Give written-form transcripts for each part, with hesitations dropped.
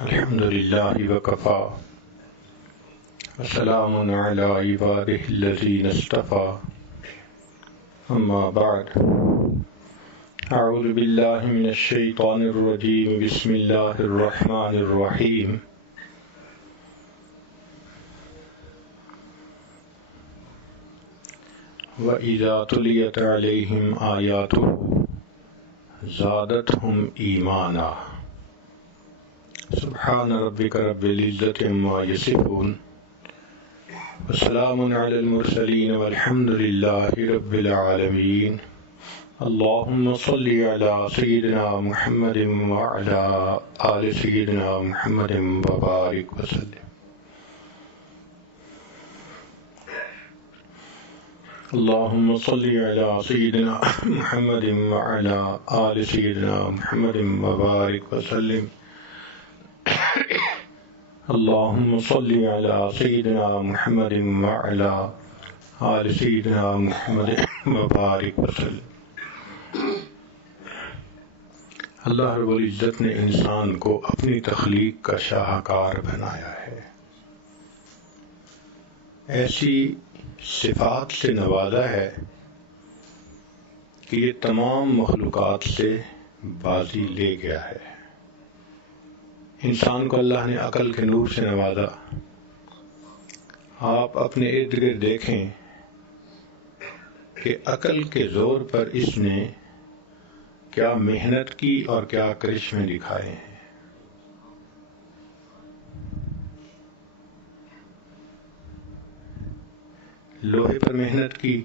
الحمد لله وكفى وسلام على عباده الذين اصطفى أما بعد أعوذ بالله من الشيطان الرجيم بسم الله الرحمن الرحيم وَإِذَا تُلِيَتْ عَلَيْهِمْ آيَاتُهُ زَادَتْهُمْ إِيمَانًا سبحان ربك رب العزة عما يصفون وسلام على المرسلين والحمد لله رب العالمين اللهم صل على سيدنا محمد وعلى آل سيدنا محمد وبارك وسلم اللهم صل على سيدنا محمد وعلى آل سيدنا محمد وبارك وسلم اللهم صل على سيدنا محمد وعلى آل سيدنا محمد وبارك وسلم اللہ رب العزت نے انسان کو اپنی تخلیق کا شاہکار بنایا ہے، ایسی صفات سے نوازا ہے کہ یہ تمام مخلوقات سے بازی لے گیا ہے۔ انسان کو اللہ نے عقل کے نور سے نوازا۔ آپ اپنے ارد گرد دیکھیں کہ عقل کے زور پر اس نے کیا محنت کی اور کیا کرشمے دکھائے ہیں۔ لوہے پر محنت کی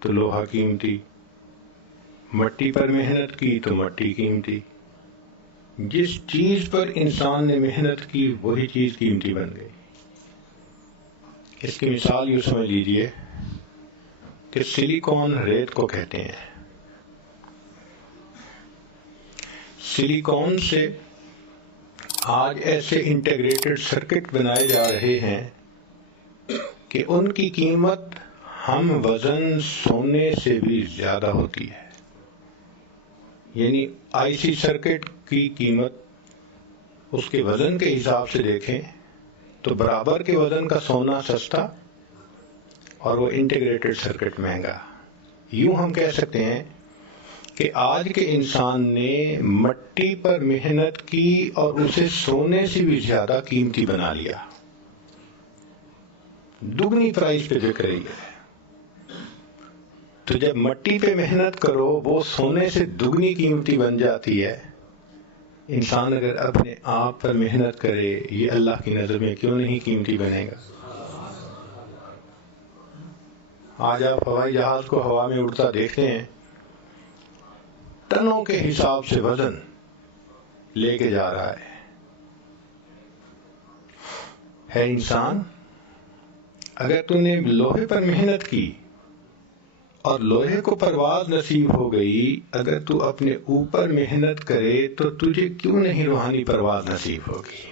تو لوہا قیمتی، مٹی پر محنت کی تو مٹی قیمتی۔ جس چیز پر انسان نے محنت کی وہی چیز قیمتی بن گئی۔ اس کی مثال یوں سمجھ لیجئے کہ سلیکون ریت کو کہتے ہیں۔ سلیکون سے آج ایسے انٹیگریٹڈ سرکٹ بنائے جا رہے ہیں کہ ان کی قیمت ہم وزن سونے سے بھی زیادہ ہوتی ہے۔ یعنی آئی سی سرکٹ کی قیمت اس کے وزن کے حساب سے دیکھیں تو برابر کے وزن کا سونا سستا اور وہ انٹیگریٹڈ سرکٹ مہنگا۔ یوں ہم کہہ سکتے ہیں کہ آج کے انسان نے مٹی پر محنت کی اور اسے سونے سے بھی زیادہ قیمتی بنا لیا، دگنی پرائز پہ بک رہی ہے۔ تو جب مٹی پہ محنت کرو وہ سونے سے دگنی قیمتی بن جاتی ہے، انسان اگر اپنے آپ پر محنت کرے یہ اللہ کی نظر میں کیوں نہیں قیمتی بنے گا؟ آج آپ ہوائی جہاز کو ہوا میں اڑتا دیکھتے ہیں، ٹنوں کے حساب سے وزن لے کے جا رہا ہے انسان۔ اگر تو نے لوہے پر محنت کی اور لوہے کو پرواز نصیب ہو گئی، اگر تو اپنے اوپر محنت کرے تو تجھے کیوں نہیں روحانی پرواز نصیب ہوگی؟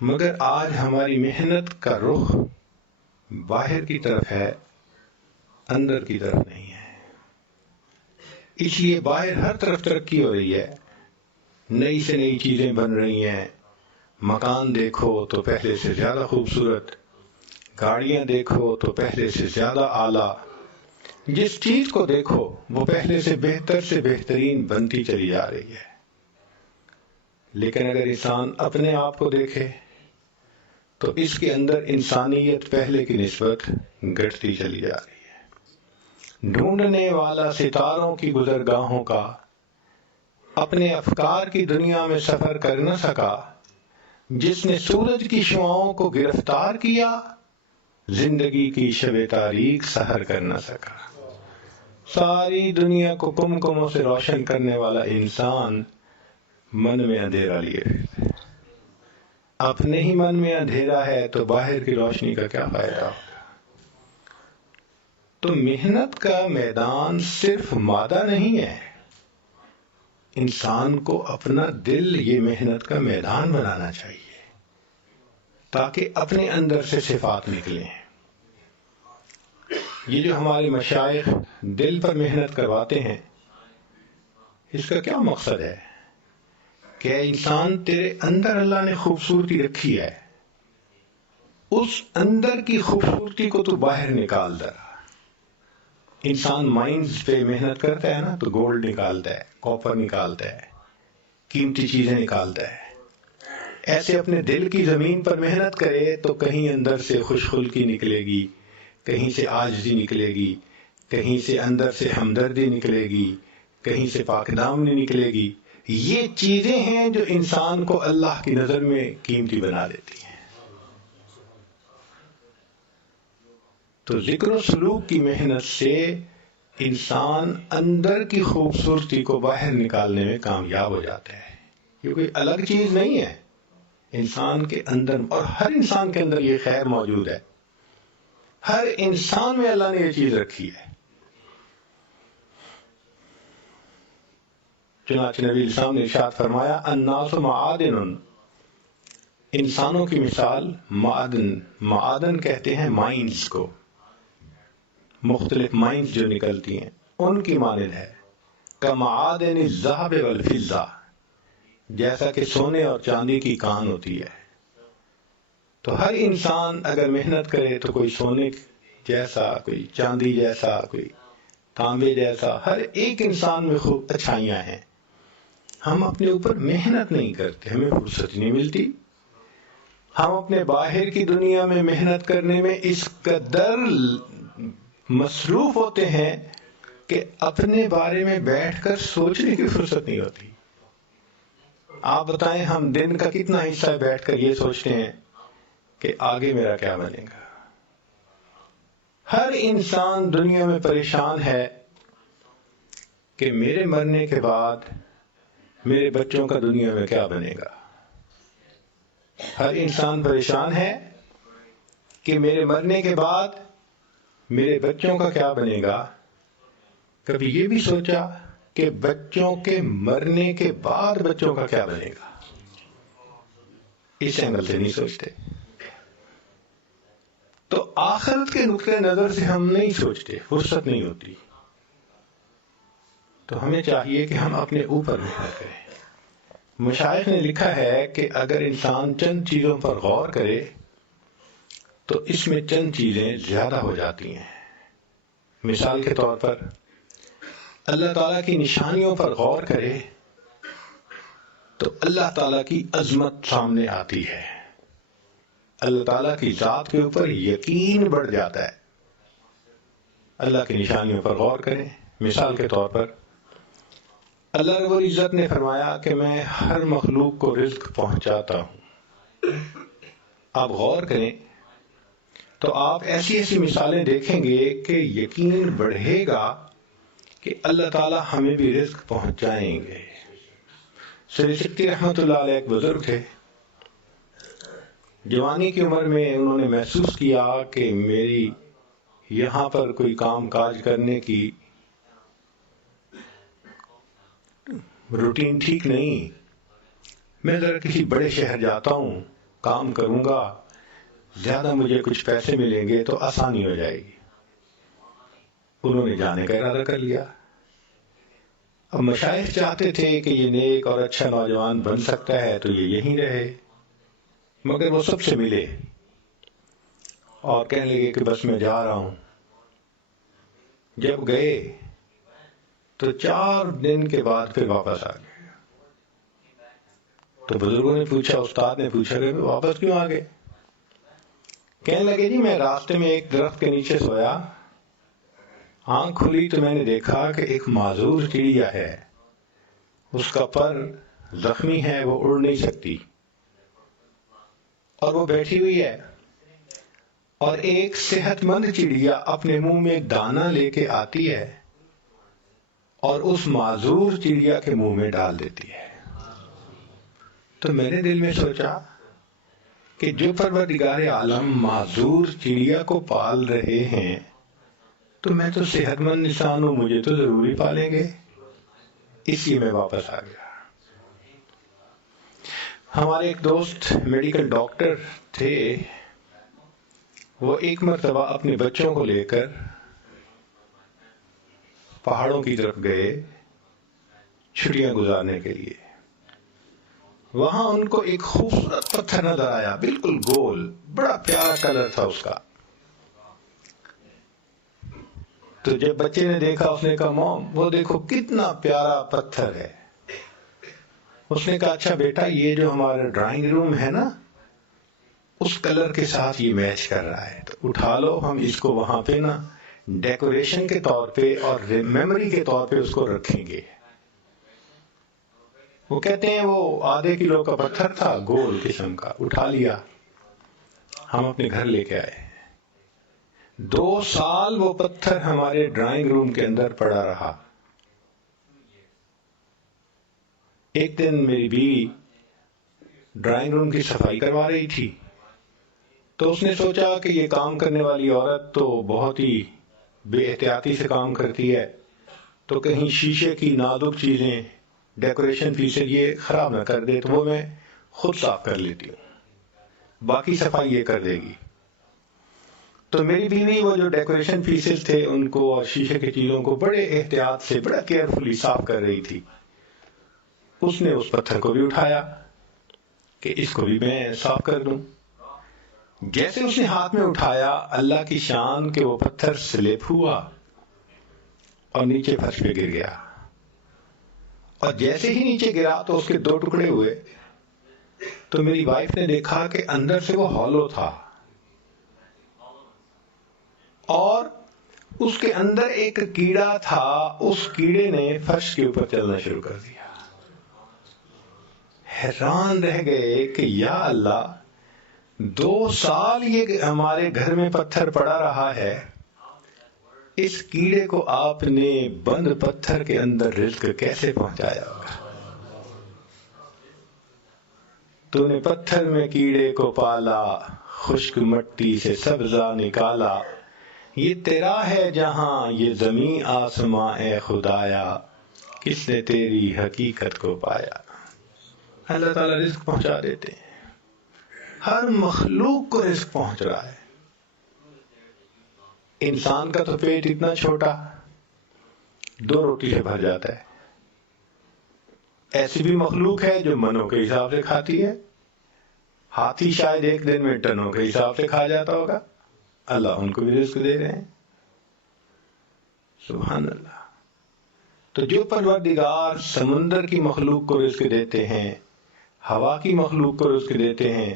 مگر آج ہماری محنت کا رخ باہر کی طرف ہے، اندر کی طرف نہیں ہے۔ اس لیے باہر ہر طرف ترقی ہو رہی ہے، نئی سے نئی چیزیں بن رہی ہیں۔ مکان دیکھو تو پہلے سے زیادہ خوبصورت، گاڑیاں دیکھو تو پہلے سے زیادہ اعلیٰ، جس چیز کو دیکھو وہ پہلے سے بہترین بنتی چلی جا رہی ہے۔ لیکن اگر انسان اپنے آپ کو دیکھے تو اس کے اندر انسانیت پہلے کی نسبت گھٹتی چلی جا رہی ہے۔ ڈھونڈنے والا ستاروں کی گزرگاہوں کا اپنے افکار کی دنیا میں سفر کر نہ سکا، جس نے سورج کی شعاؤں کو گرفتار کیا زندگی کی شب تاریک سحر کر نہ سکا۔ ساری دنیا کو کمکموں سے روشن کرنے والا انسان من میں اندھیرا لیے پھرتا ہے۔ اپنے ہی من میں اندھیرا ہے تو باہر کی روشنی کا کیا فائدہ ہوگا؟ تو محنت کا میدان صرف مادہ نہیں ہے، انسان کو اپنا دل یہ محنت کا میدان بنانا چاہیے تاکہ اپنے اندر سے صفات نکلیں۔ یہ جو ہمارے مشائخ دل پر محنت کرواتے ہیں، اس کا کیا مقصد ہے؟ کہ اے انسان تیرے اندر اللہ نے خوبصورتی رکھی ہے، اس اندر کی خوبصورتی کو تو باہر نکال دے۔ انسان مائنز پہ محنت کرتا ہے نا تو گولڈ نکالتا ہے، کاپر نکالتا ہے، قیمتی چیزیں نکالتا ہے۔ ایسے اپنے دل کی زمین پر محنت کرے تو کہیں اندر سے خوش خلقی نکلے گی، کہیں سے عاجزی نکلے گی، کہیں سے اندر سے ہمدردی نکلے گی، کہیں سے پاک دامنی نکلے گی۔ یہ چیزیں ہیں جو انسان کو اللہ کی نظر میں قیمتی بنا دیتی ہیں۔ تو ذکر و سلوک کی محنت سے انسان اندر کی خوبصورتی کو باہر نکالنے میں کامیاب ہو جاتا ہے۔ یہ کوئی الگ چیز نہیں ہے، انسان کے اندر، اور ہر انسان کے اندر یہ خیر موجود ہے۔ ہر انسان میں اللہ نے یہ چیز رکھی ہے۔ چنانچہ نبی السلام نے ارشاد فرمایا الناس معادن، انسانوں کی مثال معادن کہتے ہیں مائنز کو، مختلف مائنز جو نکلتی ہیں ان کی مانند ہے، کمعادن الذهب والفضہ، جیسا کہ سونے اور چاندی کی کان ہوتی ہے۔ تو ہر انسان اگر محنت کرے تو کوئی سونے جیسا، کوئی چاندی جیسا، کوئی تانبے جیسا، ہر ایک انسان میں خوب اچھائیاں ہیں۔ ہم اپنے اوپر محنت نہیں کرتے، ہمیں فرصت نہیں ملتی۔ ہم اپنے باہر کی دنیا میں محنت کرنے میں اس قدر مصروف ہوتے ہیں کہ اپنے بارے میں بیٹھ کر سوچنے کی فرصت نہیں ہوتی۔ آپ بتائیں ہم دن کا کتنا حصہ بیٹھ کر یہ سوچتے ہیں کہ آگے میرا کیا بنے گا؟ ہر انسان دنیا میں پریشان ہے کہ میرے مرنے کے بعد میرے بچوں کا دنیا میں کیا بنے گا۔ ہر انسان پریشان ہے کہ میرے مرنے کے بعد میرے بچوں کا کیا بنے گا۔ کبھی یہ بھی سوچا کہ بچوں کے مرنے کے بعد بچوں کا کیا بنے گا؟ اس اینگل سے نہیں سوچتے۔ تو آخرت کے نقطۂ نظر سے ہم نہیں سوچتے، فرصت نہیں ہوتی۔ تو ہمیں چاہیے کہ ہم اپنے اوپر محنت کریں۔ مشائخ نے لکھا ہے کہ اگر انسان چند چیزوں پر غور کرے تو اس میں چند چیزیں زیادہ ہو جاتی ہیں۔ مثال کے طور پر اللہ تعالیٰ کی نشانیوں پر غور کرے تو اللہ تعالیٰ کی عظمت سامنے آتی ہے، اللہ تعالیٰ کی ذات کے اوپر یقین بڑھ جاتا ہے۔ اللہ کی نشانیوں پر غور کریں۔ مثال کے طور پر اللہ رب العزت نے فرمایا کہ میں ہر مخلوق کو رزق پہنچاتا ہوں۔ آپ غور کریں تو آپ ایسی ایسی مثالیں دیکھیں گے کہ یقین بڑھے گا کہ اللہ تعالیٰ ہمیں بھی رزق پہنچائیں گے۔ سید سکتی رحمۃ اللہ علیہ ایک بزرگ تھے، جوانی کی عمر میں انہوں نے محسوس کیا کہ میری یہاں پر کوئی کام کاج کرنے کی روٹین ٹھیک نہیں، میں ذرا کسی بڑے شہر جاتا ہوں، کام کروں گا، زیادہ مجھے کچھ پیسے ملیں گے تو آسانی ہو جائے گی۔ انہوں نے جانے کا ارادہ کر لیا۔ اب مشائخ چاہتے تھے کہ یہ نیک اور اچھا نوجوان بن سکتا ہے تو یہ یہیں رہے، مگر وہ سب سے ملے اور کہنے لگے کہ بس میں جا رہا ہوں۔ جب گئے تو 4 دن کے بعد پھر واپس آ گئے۔ تو بزرگوں نے پوچھا، استاد نے پوچھا کہ واپس کیوں آ گئے؟ کہنے لگے جی میں راستے میں ایک درخت کے نیچے سویا، آنکھ کھلی تو میں نے دیکھا کہ ایک معذور چڑیا ہے، اس کا پر زخمی ہے، وہ اڑ نہیں سکتی اور وہ بیٹھی ہوئی ہے، اور ایک صحت مند چڑیا اپنے منہ میں دانہ لے کے آتی ہے اور اس معذور چڑیا کے منہ میں ڈال دیتی ہے۔ تو میں نے دل میں سوچا کہ جو پروردگار عالم معذور چڑیا کو پال رہے ہیں تو میں تو صحت مند انسان ہوں، مجھے تو ضروری پالیں گے۔ اس لیے میں واپس آ گیا۔ ہمارے ایک دوست میڈیکل ڈاکٹر تھے، وہ ایک مرتبہ اپنے بچوں کو لے کر پہاڑوں کی طرف گئے چھٹیاں گزارنے کے لیے۔ وہاں ان کو ایک خوبصورت پتھر نظر آیا، بالکل گول، بڑا پیارا کلر تھا اس کا. تو جب بچے نے دیکھا اس نے کہا موم وہ دیکھو کتنا پیارا پتھر ہے. اس نے کہا اچھا بیٹا یہ جو ہمارا ڈرائنگ روم ہے نا اس کلر کے ساتھ یہ میچ کر رہا ہے، تو اٹھا لو، ہم اس کو وہاں پہ نا ڈیکوریشن کے طور پہ اور میموری کے طور پہ اس کو رکھیں گے. وہ کہتے ہیں وہ آدھے کلو کا پتھر تھا، گول قسم کا، اٹھا لیا، ہم اپنے گھر لے کے آئے. 2 سال وہ پتھر ہمارے ڈرائنگ روم کے اندر پڑا رہا. ایک دن میری بیوی ڈرائنگ روم کی صفائی کروا رہی تھی، تو اس نے سوچا کہ یہ کام کرنے والی عورت تو بہت ہی بے احتیاطی سے کام کرتی ہے، تو کہیں شیشے کی نازک چیزیں، ڈیکوریشن پیسز یہ خراب نہ کر دے، تو وہ میں خود صاف کر لیتی ہوں، باقی صفائی یہ کر دے گی. تو میری بیوی وہ جو ڈیکوریشن پیسز تھے ان کو اور شیشے کی چیزوں کو بڑے احتیاط سے، بڑا کیئرفلی صاف کر رہی تھی. اس نے اس پتھر کو بھی اٹھایا کہ اس کو بھی میں صاف کر دوں. جیسے اس نے ہاتھ میں اٹھایا، اللہ کی شان کہ وہ پتھر سلپ ہوا اور نیچے فرش پہ گر گیا. اور جیسے ہی نیچے گرا تو اس کے 2 ٹکڑے ہوئے. تو میری وائف نے دیکھا کہ اندر سے وہ ہالو تھا اور اس کے اندر ایک کیڑا تھا. اس کیڑے نے فرش کے اوپر چلنا شروع کر دیا. حیران رہ گئے کہ یا اللہ 2 سال یہ ہمارے گھر میں پتھر پڑا رہا ہے، اس کیڑے کو آپ نے بند پتھر کے اندر رزق کیسے پہنچایا ہوگا؟ تو نے پتھر میں کیڑے کو پالا، خشک مٹی سے سبزہ نکالا. یہ تیرا ہے جہاں، یہ زمین آسماں اے خدایا، کس نے تیری حقیقت کو پایا. اللہ تعالیٰ رزق پہنچا دیتے ہیں، ہر مخلوق کو رزق پہنچ رہا ہے. انسان کا تو پیٹ اتنا چھوٹا 2 روٹی سے بھر جاتا ہے. ایسی بھی مخلوق ہے جو منوں کے حساب سے کھاتی ہے. ہاتھی شاید ایک دن میں ٹنوں کے حساب سے کھا جاتا ہوگا. اللہ ان کو بھی رزق دے رہے ہیں. سبحان اللہ. تو جو پروردگار سمندر کی مخلوق کو رزق دیتے ہیں، ہوا کی مخلوق کو رزق دیتے ہیں،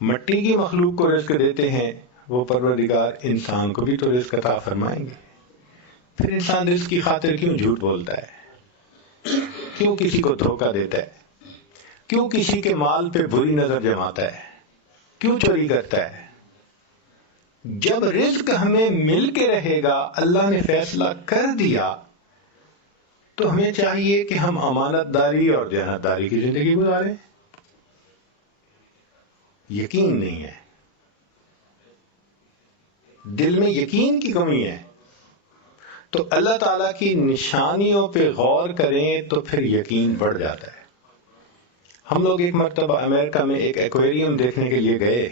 مٹی کی مخلوق کو رزق دیتے ہیں، وہ پروردگار انسان کو بھی تو رزق عطا فرمائیں گے. پھر انسان رزق کی خاطر کیوں جھوٹ بولتا ہے؟ کیوں کسی کو دھوکہ دیتا ہے؟ کیوں کسی کے مال پہ بری نظر جماتا ہے؟ کیوں چوری کرتا ہے؟ جب رزق ہمیں مل کے رہے گا، اللہ نے فیصلہ کر دیا، تو ہمیں چاہیے کہ ہم امانت داری اور دیانتداری کی زندگی گزاریں. یقین نہیں ہے، دل میں یقین کی کمی ہے، تو اللہ تعالیٰ کی نشانیوں پہ غور کریں تو پھر یقین بڑھ جاتا ہے. ہم لوگ ایک مرتبہ امریکہ میں ایک ایکویریم دیکھنے کے لیے گئے.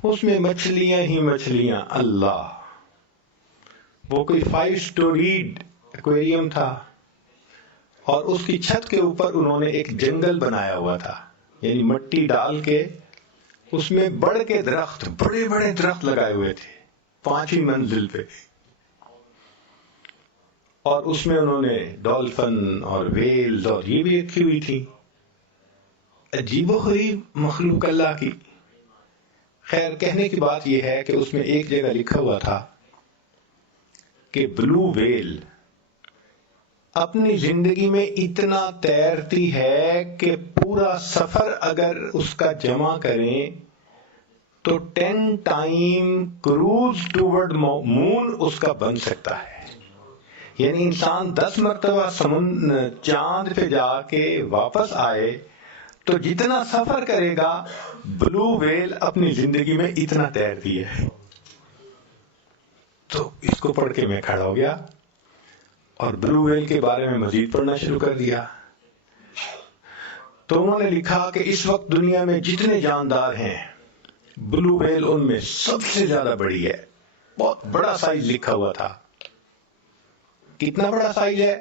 اس میں مچھلیاں ہی مچھلیاں. اللہ، وہ کوئی 5 سٹوریڈ ایکویریم تھا اور اس کی چھت کے اوپر انہوں نے ایک جنگل بنایا ہوا تھا، یعنی مٹی ڈال کے اس میں بڑھ کے درخت، بڑے بڑے درخت لگائے ہوئے تھے 5ویں منزل پہ. اور اس میں انہوں نے ڈولفن اور ویلز اور یہ بھی رکھی ہوئی تھی. عجیب و غریب مخلوق اللہ کی. خیر، کہنے کی بات یہ ہے کہ اس میں ایک جگہ لکھا ہوا تھا کہ بلو ویل اپنی زندگی میں اتنا تیرتی ہے کہ پورا سفر اگر اس کا جمع کریں تو 10 ٹائم کروز ٹورڈ مون اس کا بن سکتا ہے. یعنی انسان 10 مرتبہ چاند پہ جا کے واپس آئے تو جتنا سفر کرے گا، بلو ویل اپنی زندگی میں اتنا تیرتی ہے. تو اس کو پڑھ کے میں کھڑا ہو گیا اور بلو ویل کے بارے میں مزید پڑھنا شروع کر دیا. تو انہوں نے لکھا کہ اس وقت دنیا میں جتنے جاندار ہیں، بلو ویل ان میں سب سے زیادہ بڑی ہے. بہت بڑا سائز لکھا ہوا تھا. کتنا بڑا سائز ہے؟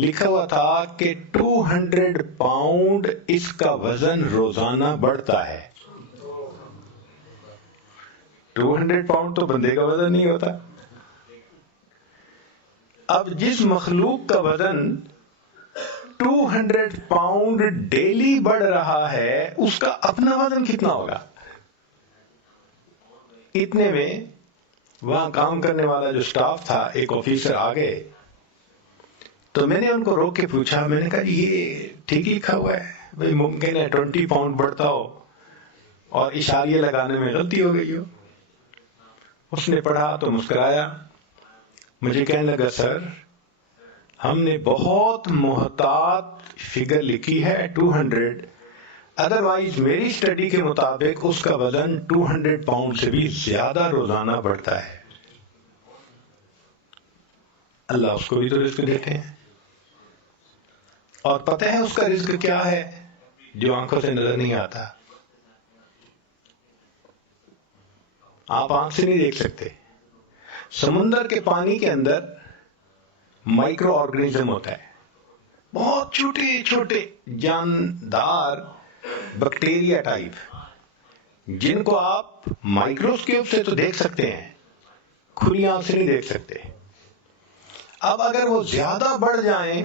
لکھا ہوا تھا کہ 200 پاؤنڈ اس کا وزن روزانہ بڑھتا ہے. 200 پاؤنڈ تو بندے کا وزن نہیں ہوتا. اب جس مخلوق کا وزن 200 پاؤنڈ ڈیلی بڑھ رہا ہے اس کا اپنا وزن کتنا ہوگا؟ اتنے میں وہاں کام کرنے والا جو سٹاف تھا، ایک آفیسر آ گئے. تو میں نے ان کو روک کے پوچھا، میں نے کہا یہ ٹھیک لکھا ہوا ہے بھئی؟ ممکن ہے 20 پاؤنڈ بڑھتا ہو اور اشاریہ لگانے میں غلطی ہو گئی ہو. اس نے پڑھا تو مسکرایا. مجھے کہنے لگا سر ہم نے بہت محتاط فگر لکھی ہے 200، ادروائز میری اسٹڈی کے مطابق اس کا وزن 200 پاؤنڈ سے بھی زیادہ روزانہ بڑھتا ہے. اللہ اس کو بھی تو رزق دیتے ہیں، اور پتہ ہے اس کا رزق کیا ہے جو آنکھوں سے نظر نہیں آتا. آپ آنکھ سے نہیں دیکھ سکتے. سمندر کے پانی کے اندر مائکرو آرگنیزم ہوتا ہے، بہت چھوٹے چھوٹے جاندار بیکٹیریا ٹائپ، جن کو آپ مائکروسکوپ سے تو دیکھ سکتے ہیں، کھلی آنکھ سے نہیں دیکھ سکتے. اب اگر وہ زیادہ بڑھ جائیں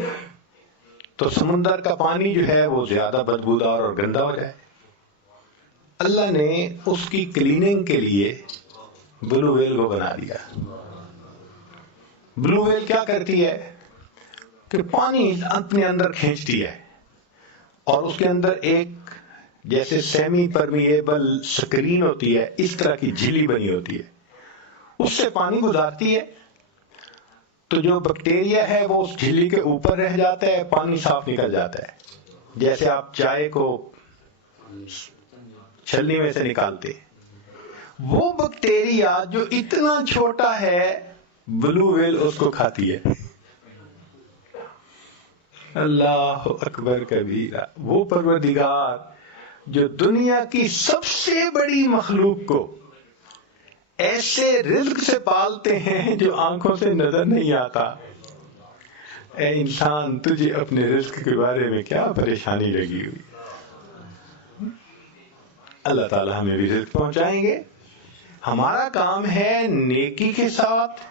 تو سمندر کا پانی جو ہے وہ زیادہ بدبودار اور گندا ہو جائے. اللہ نے اس کی کلیننگ کے لیے بلو ویل کو بنا دیا. بلو ویل کیا کرتی ہے کہ پانی اپنے اندر کھینچتی ہے، اور اس کے اندر ایک جیسے سیمی پرمیبل سکرین ہوتی ہے، اس طرح کی جھلی بنی ہوتی ہے، اس سے پانی گزارتی ہے. تو جو بیکٹیریا ہے وہ اس جھلی کے اوپر رہ جاتا ہے، پانی صاف نکل جاتا ہے. جیسے آپ چائے کو چھلنی میں سے نکالتے، وہ بیکٹیریا جو اتنا چھوٹا ہے بلو ویل اس کو کھاتی ہے. اللہ اکبر کبیرہ. وہ پروردگار جو دنیا کی سب سے بڑی مخلوق کو ایسے رزق سے پالتے ہیں جو آنکھوں سے نظر نہیں آتا. اے انسان، تجھے اپنے رزق کے بارے میں کیا پریشانی لگی ہوئی؟ اللہ تعالی ہمیں بھی رزق پہنچائیں گے. ہمارا کام ہے نیکی کے ساتھ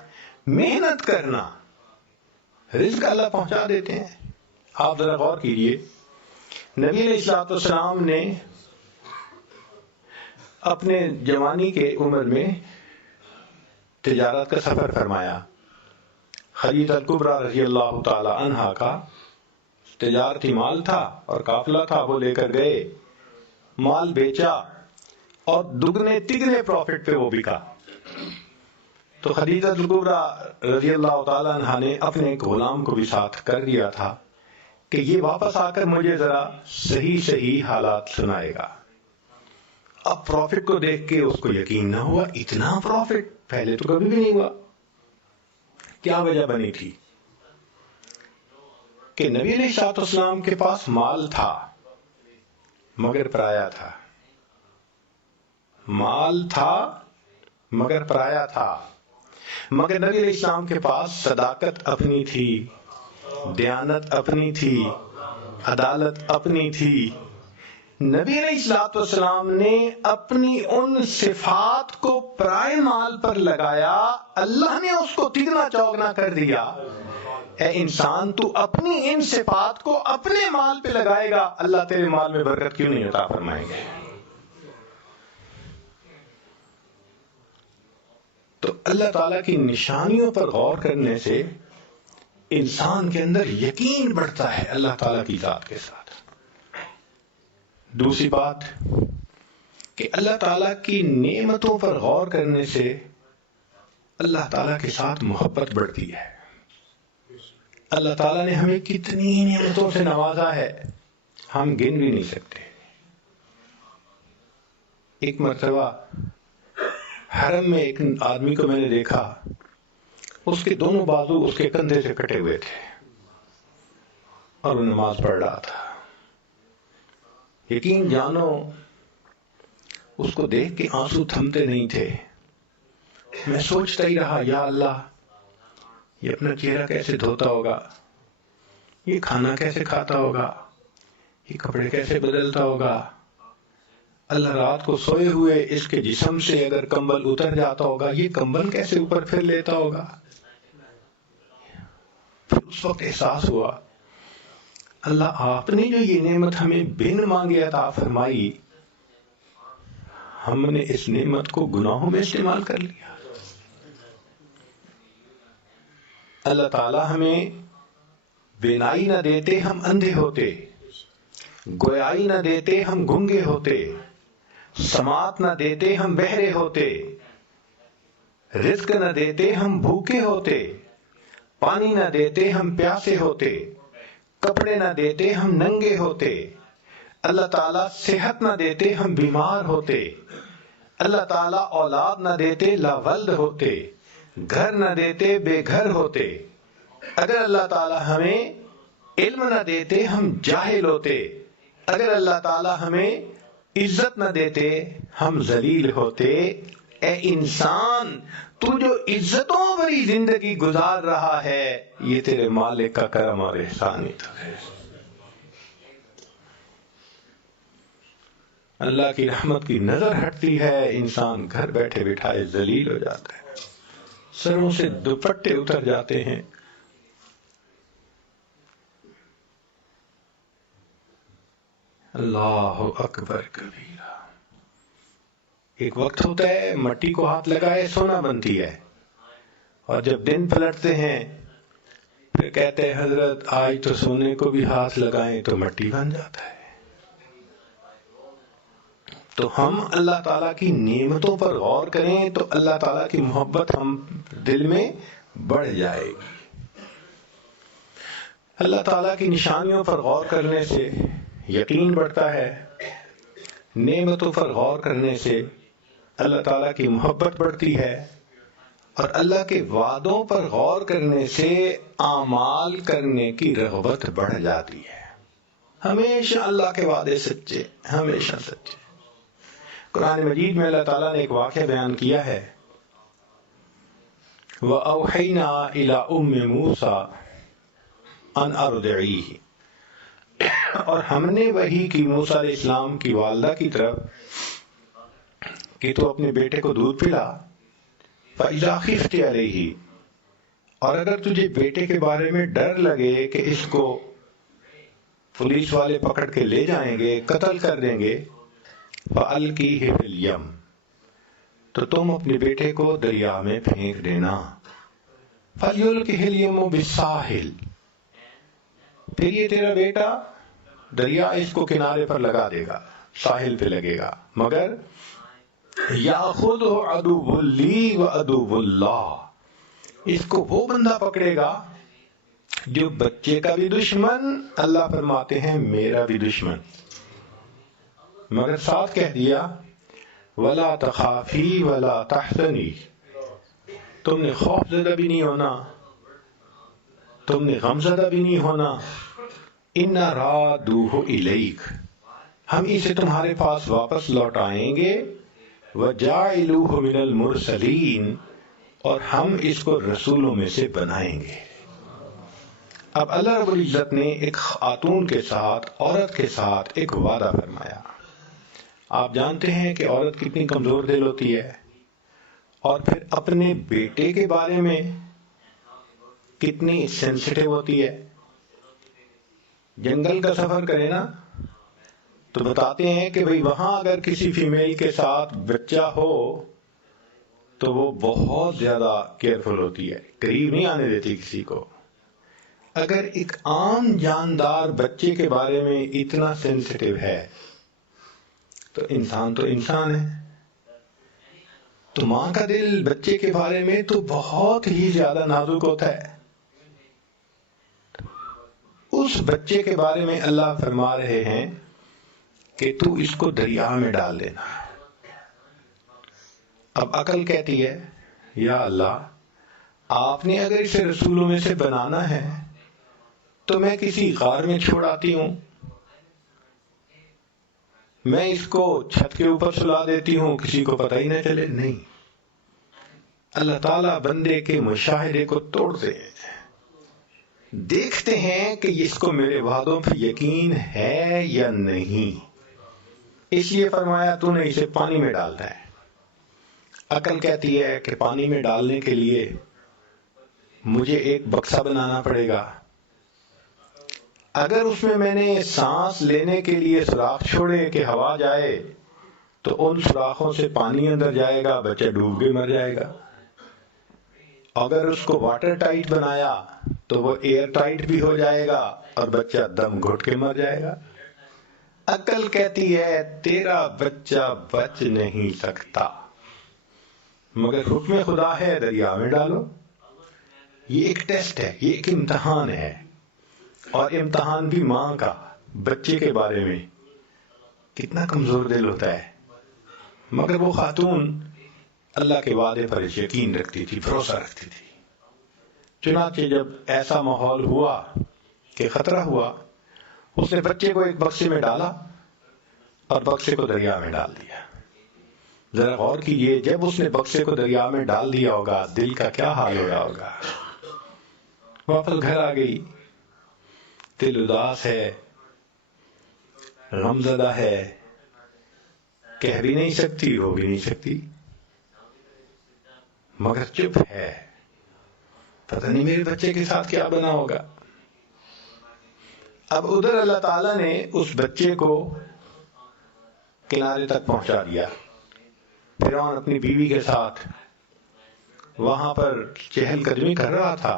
محنت کرنا، رزق اللہ پہنچا دیتے ہیں. آپ ذرا غور کیجئے، نبی علیہ السلام نے اپنے جوانی کے عمر میں تجارت کا سفر فرمایا. خدیجہ الکبریٰ رضی اللہ تعالی عنہا کا تجارتی مال تھا اور قافلہ تھا، وہ لے کر گئے، مال بیچا اور دگنے تگنے پروفٹ پہ وہ بکا. تو خدیجہ الکبریٰ رضی اللہ تعالی عنہا نے اپنے ایک غلام کو بھی ساتھ کر دیا تھا کہ یہ واپس آ کر مجھے ذرا صحیح حالات سنائے گا. اب پروفٹ کو دیکھ کے اس کو یقین نہ ہوا، اتنا پروفٹ پہلے تو کبھی بھی نہیں ہوا. کیا وجہ بنی تھی؟ کہ نبی علیہ السلام کے پاس مال تھا مگر پرایا تھا. مال تھا مگر پرایا تھا. مگر نبی علیہ السلام کے پاس صداقت اپنی تھی، دیانت اپنی تھی، عدالت اپنی تھی. نبی علیہ السلام نے اپنی ان صفات کو پرائے مال پر لگایا، اللہ نے اس کو تگنا چوگنا کر دیا. اے انسان، تو اپنی ان صفات کو اپنے مال پہ لگائے گا، اللہ تیرے مال میں برکت کیوں نہیں عطا فرمائیں گے؟ تو اللہ تعالیٰ کی نشانیوں پر غور کرنے سے انسان کے اندر یقین بڑھتا ہے اللہ تعالیٰ کی ذات کے ساتھ. دوسری بات کہ اللہ تعالیٰ کی نعمتوں پر غور کرنے سے اللہ تعالیٰ کے ساتھ محبت بڑھتی ہے. اللہ تعالیٰ نے ہمیں کتنی نعمتوں سے نوازا ہے، ہم گن بھی نہیں سکتے. ایک مرتبہ حرم میں ایک آدمی کو میں نے دیکھا، اس کے دونوں بازو اس کے کندھے سے کٹے ہوئے تھے اور وہ نماز پڑھ رہا تھا. یقین جانو اس کو دیکھ کے آنسو تھمتے نہیں تھے. میں سوچتا ہی رہا، یا اللہ یہ اپنا چہرہ کیسے دھوتا ہوگا، یہ کھانا کیسے کھاتا ہوگا، یہ کپڑے کیسے بدلتا ہوگا، اللہ رات کو سوئے ہوئے اس کے جسم سے اگر کمبل اتر جاتا ہوگا، یہ کمبل کیسے اوپر پھر لیتا ہوگا۔ پھر اس وقت احساس ہوا اللہ آپ نے جو یہ نعمت ہمیں بن مانگے عطا فرمائی، ہم نے اس نعمت کو گناہوں میں استعمال کر لیا۔ اللہ تعالی ہمیں بینائی نہ دیتے ہم اندھے ہوتے، گویائی نہ دیتے ہم گنگے ہوتے، سماعت نہ دیتے ہم بہرے ہوتے، رزق نہ دیتے ہم بھوکے ہوتے، پانی نہ دیتے ہم پیاسے ہوتے، کپڑے نہ دیتے ہم ننگے ہوتے، اللہ تعالیٰ صحت نہ دیتے ہم بیمار ہوتے، اللہ تعالیٰ اولاد نہ دیتے لاولد ہوتے، گھر نہ دیتے بے گھر ہوتے، اگر اللہ تعالیٰ ہمیں علم نہ دیتے ہم جاہل ہوتے، اگر اللہ تعالیٰ ہمیں عزت نہ دیتے ہم ذلیل ہوتے۔ اے انسان، تو جو عزتوں بھری زندگی گزار رہا ہے، یہ تیرے مالک کا کرم اور احسان ہی تھا۔ اللہ کی رحمت کی نظر ہٹتی ہے، انسان گھر بیٹھے بٹھائے ذلیل ہو جاتا ہے، سروں سے دوپٹے اتر جاتے ہیں۔ اللہ اکبر کبیرہ۔ ایک وقت ہوتا ہے مٹی کو ہاتھ لگائے سونا بنتی ہے، اور جب دن پلٹتے ہیں پھر کہتے ہیں حضرت آج تو سونے کو بھی ہاتھ لگائیں تو مٹی بن جاتا ہے۔ تو ہم اللہ تعالیٰ کی نعمتوں پر غور کریں تو اللہ تعالیٰ کی محبت ہم دل میں بڑھ جائے گی۔ اللہ تعالیٰ کی نشانیوں پر غور کرنے سے یقین بڑھتا ہے، نعمتوں پر غور کرنے سے اللہ تعالیٰ کی محبت بڑھتی ہے، اور اللہ کے وعدوں پر غور کرنے سے اعمال کرنے کی رغبت بڑھ جاتی ہے۔ ہمیشہ اللہ کے وعدے سچے، ہمیشہ سچے۔ قرآن مجید میں اللہ تعالیٰ نے ایک واقعہ بیان کیا ہے، وَأَوْحَيْنَا إِلَىٰ أُمِّ مُوسَىٰ أَنْ أَرْضِعِيهِ، اور ہم نے وحی کی موسیٰ علیہ السلام کی والدہ کی طرف کہ تو اپنے بیٹے کو دودھ پلا، فَإِذَا خِفْتِ عَلَيْهِ، اور اگر تجھے بیٹے کے بارے میں ڈر لگے کہ اس کو پولیس والے پکڑ کے لے جائیں گے، قتل کر دیں گے، فَأَلْقِيهِ فِي الْيَمِّ، تو تم اپنے بیٹے کو دریا میں پھینک دینا، فَلْيُلْقِهِ الْيَمُّ بِالسَّاحِلِ، پھر یہ تیرا بیٹا دریا اس کو کنارے پر لگا دے گا، ساحل پہ لگے گا، مگر یَأْخُذُهُ عَدُوٌّ لِّي وَعَدُوٌّ اللَّهِ، اس کو وہ بندہ پکڑے گا جو بچے کا بھی دشمن، اللہ فرماتے ہیں میرا بھی دشمن، مگر ساتھ کہہ دیا وَلَا تَخَافِي وَلَا تَحْزَنِي، تم نے خوف زدہ بھی نہیں ہونا، تم نے غم زدہ بھی نہیں ہونا، اِنَّا رَادُوهُ إِلَيْكَ، ہم اسے تمہارے پاس واپس لوٹائیں گے، وَجَاعِلُوهُ مِنَ الْمُرْسَلِينَ، اور ہم اس کو رسولوں میں سے بنائیں گے۔ اب اللہ رب العزت نے ایک خاتون کے ساتھ، عورت کے ساتھ ایک وعدہ فرمایا۔ آپ جانتے ہیں کہ عورت کتنی کمزور دل ہوتی ہے، اور پھر اپنے بیٹے کے بارے میں کتنی سینسٹیو ہوتی ہے۔ جنگل کا سفر کرے نا تو بتاتے ہیں کہ بھئی وہاں اگر کسی فیمیل کے ساتھ بچہ ہو تو وہ بہت زیادہ کیئرفل ہوتی ہے، قریب نہیں آنے دیتی کسی کو۔ اگر ایک عام جاندار بچے کے بارے میں اتنا سینسٹیو ہے تو انسان ہے۔ تو ماں کا دل بچے کے بارے میں تو بہت ہی زیادہ نازک ہوتا ہے۔ اس بچے کے بارے میں اللہ فرما رہے ہیں کہ تو اس کو دریا میں ڈال دینا۔ اب عقل کہتی ہے یا اللہ، آپ نے اگر اسے رسولوں میں سے بنانا ہے تو میں کسی غار میں چھوڑ آتی ہوں، میں اس کو چھت کے اوپر سلا دیتی ہوں، کسی کو پتہ ہی نہ چلے۔ نہیں، اللہ تعالیٰ بندے کے مشاہدے کو توڑ دے، دیکھتے ہیں کہ اس کو میرے وعدوں پہ یقین ہے یا نہیں، اس لیے فرمایا تو نے اسے پانی میں ڈالنا ہے۔ عقل کہتی ہے کہ پانی میں ڈالنے کے لیے مجھے ایک بکسا بنانا پڑے گا، اگر اس میں نے سانس لینے کے لیے سوراخ چھوڑے کہ ہوا جائے تو ان سوراخوں سے پانی اندر جائے گا، بچہ ڈوب کے مر جائے گا۔ اگر اس کو واٹر ٹائٹ بنایا تو وہ ایئر ٹائٹ بھی ہو جائے گا اور بچہ دم گھٹ کے مر جائے گا۔ عقل کہتی ہے تیرا بچہ بچ نہیں سکتا، مگر حکم خدا ہے دریا میں ڈالو۔ یہ ایک ٹیسٹ ہے، یہ ایک امتحان ہے، اور امتحان بھی ماں کا بچے کے بارے میں۔ کتنا کمزور دل ہوتا ہے، مگر وہ خاتون اللہ کے وعدے پر یقین رکھتی تھی، بھروسہ رکھتی تھی۔ چنانچہ جب ایسا ماحول ہوا کہ خطرہ ہوا، اس نے بچے کو ایک بکسے میں ڈالا اور بکسے کو دریا میں ڈال دیا۔ ذرا غور کیجئے، جب اس نے بکسے کو دریا میں ڈال دیا ہوگا دل کا کیا حال ہو رہا ہوگا۔ واپس گھر آ گئی، دل اداس ہے، غمزدہ ہے، کہہ بھی نہیں سکتی، ہو بھی نہیں سکتی، مگر چپ ہے، پتہ نہیں میرے بچے کے ساتھ کیا بنا ہوگا۔ اب ادھر اللہ تعالیٰ نے اس بچے کو کنارے تک پہنچا دیا۔ فرعون اپنی بیوی کے ساتھ وہاں پر چہل قدمی کر رہا تھا،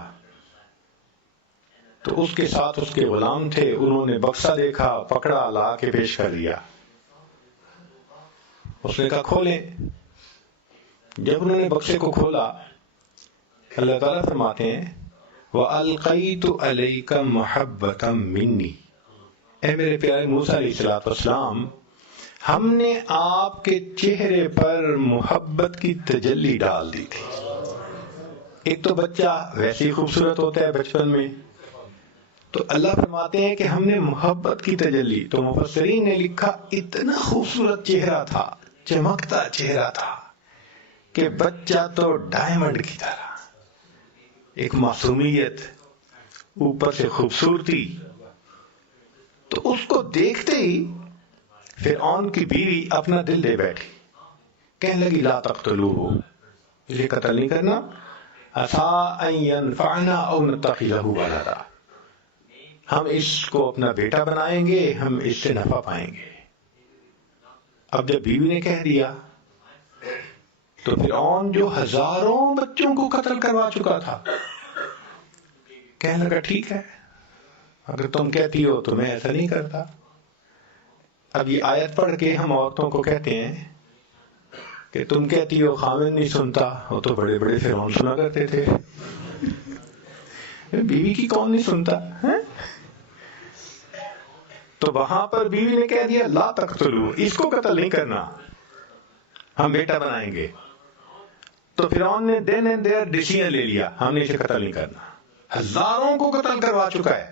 تو اس کے ساتھ اس کے غلام تھے، انہوں نے بکسا دیکھا، پکڑا، لا کے پیش کر دیا۔ اس نے کہا کھولیں۔ جب انہوں نے بکسے کو کھولا، اللہ تعالیٰ فرماتے ہیں وَأَلْقَيْتُ عَلَيْكَ مَحَبَّةً مِّنِّي، اے میرے پیارے موسیٰ علیہ السلام، ہم نے آپ کے چہرے پر محبت کی تجلی ڈال دی تھی۔ ایک تو بچہ ویسے ہی خوبصورت ہوتا ہے بچپن میں، تو اللہ فرماتے ہیں کہ ہم نے محبت کی تجلی، تو مفسرین نے لکھا اتنا خوبصورت چہرہ تھا، چمکتا چہرہ تھا کہ بچہ تو ڈائمنڈ کی طرح، ایک معصومیت، اوپر سے خوبصورتی۔ تو اس کو دیکھتے ہی فرعون کی بیوی اپنا دل دے بیٹھی، کہنے لگی لا تقتلوہ، اسے قتل نہیں کرنا، عسیٰ ان ینفعنا او نتخذہ ولدا، ہم اس کو اپنا بیٹا بنائیں گے، ہم اس سے نفع پائیں گے۔ اب جب بیوی نے کہہ دیا تو فرعون جو ہزاروں بچوں کو قتل کروا چکا تھا کہنے لگا ٹھیک ہے، اگر تم کہتی ہو تو میں ایسا نہیں کرتا۔ اب یہ آیت پڑھ کے ہم عورتوں کو کہتے ہیں کہ تم کہتی ہو خاوند نہیں سنتا، وہ تو بڑے بڑے فرعون سنا کرتے تھے، بیوی کی کون نہیں سنتا ہے؟ تو وہاں پر بیوی نے کہہ دیا لا تقتلو، اس کو قتل نہیں کرنا، ہم بیٹا بنائیں گے۔ تو فرعون نے دین اینڈ دیئر ڈیسیژن لے لیا، ہم نے اسے قتل نہیں کرنا، ہزاروں کو قتل کروا چکا ہے۔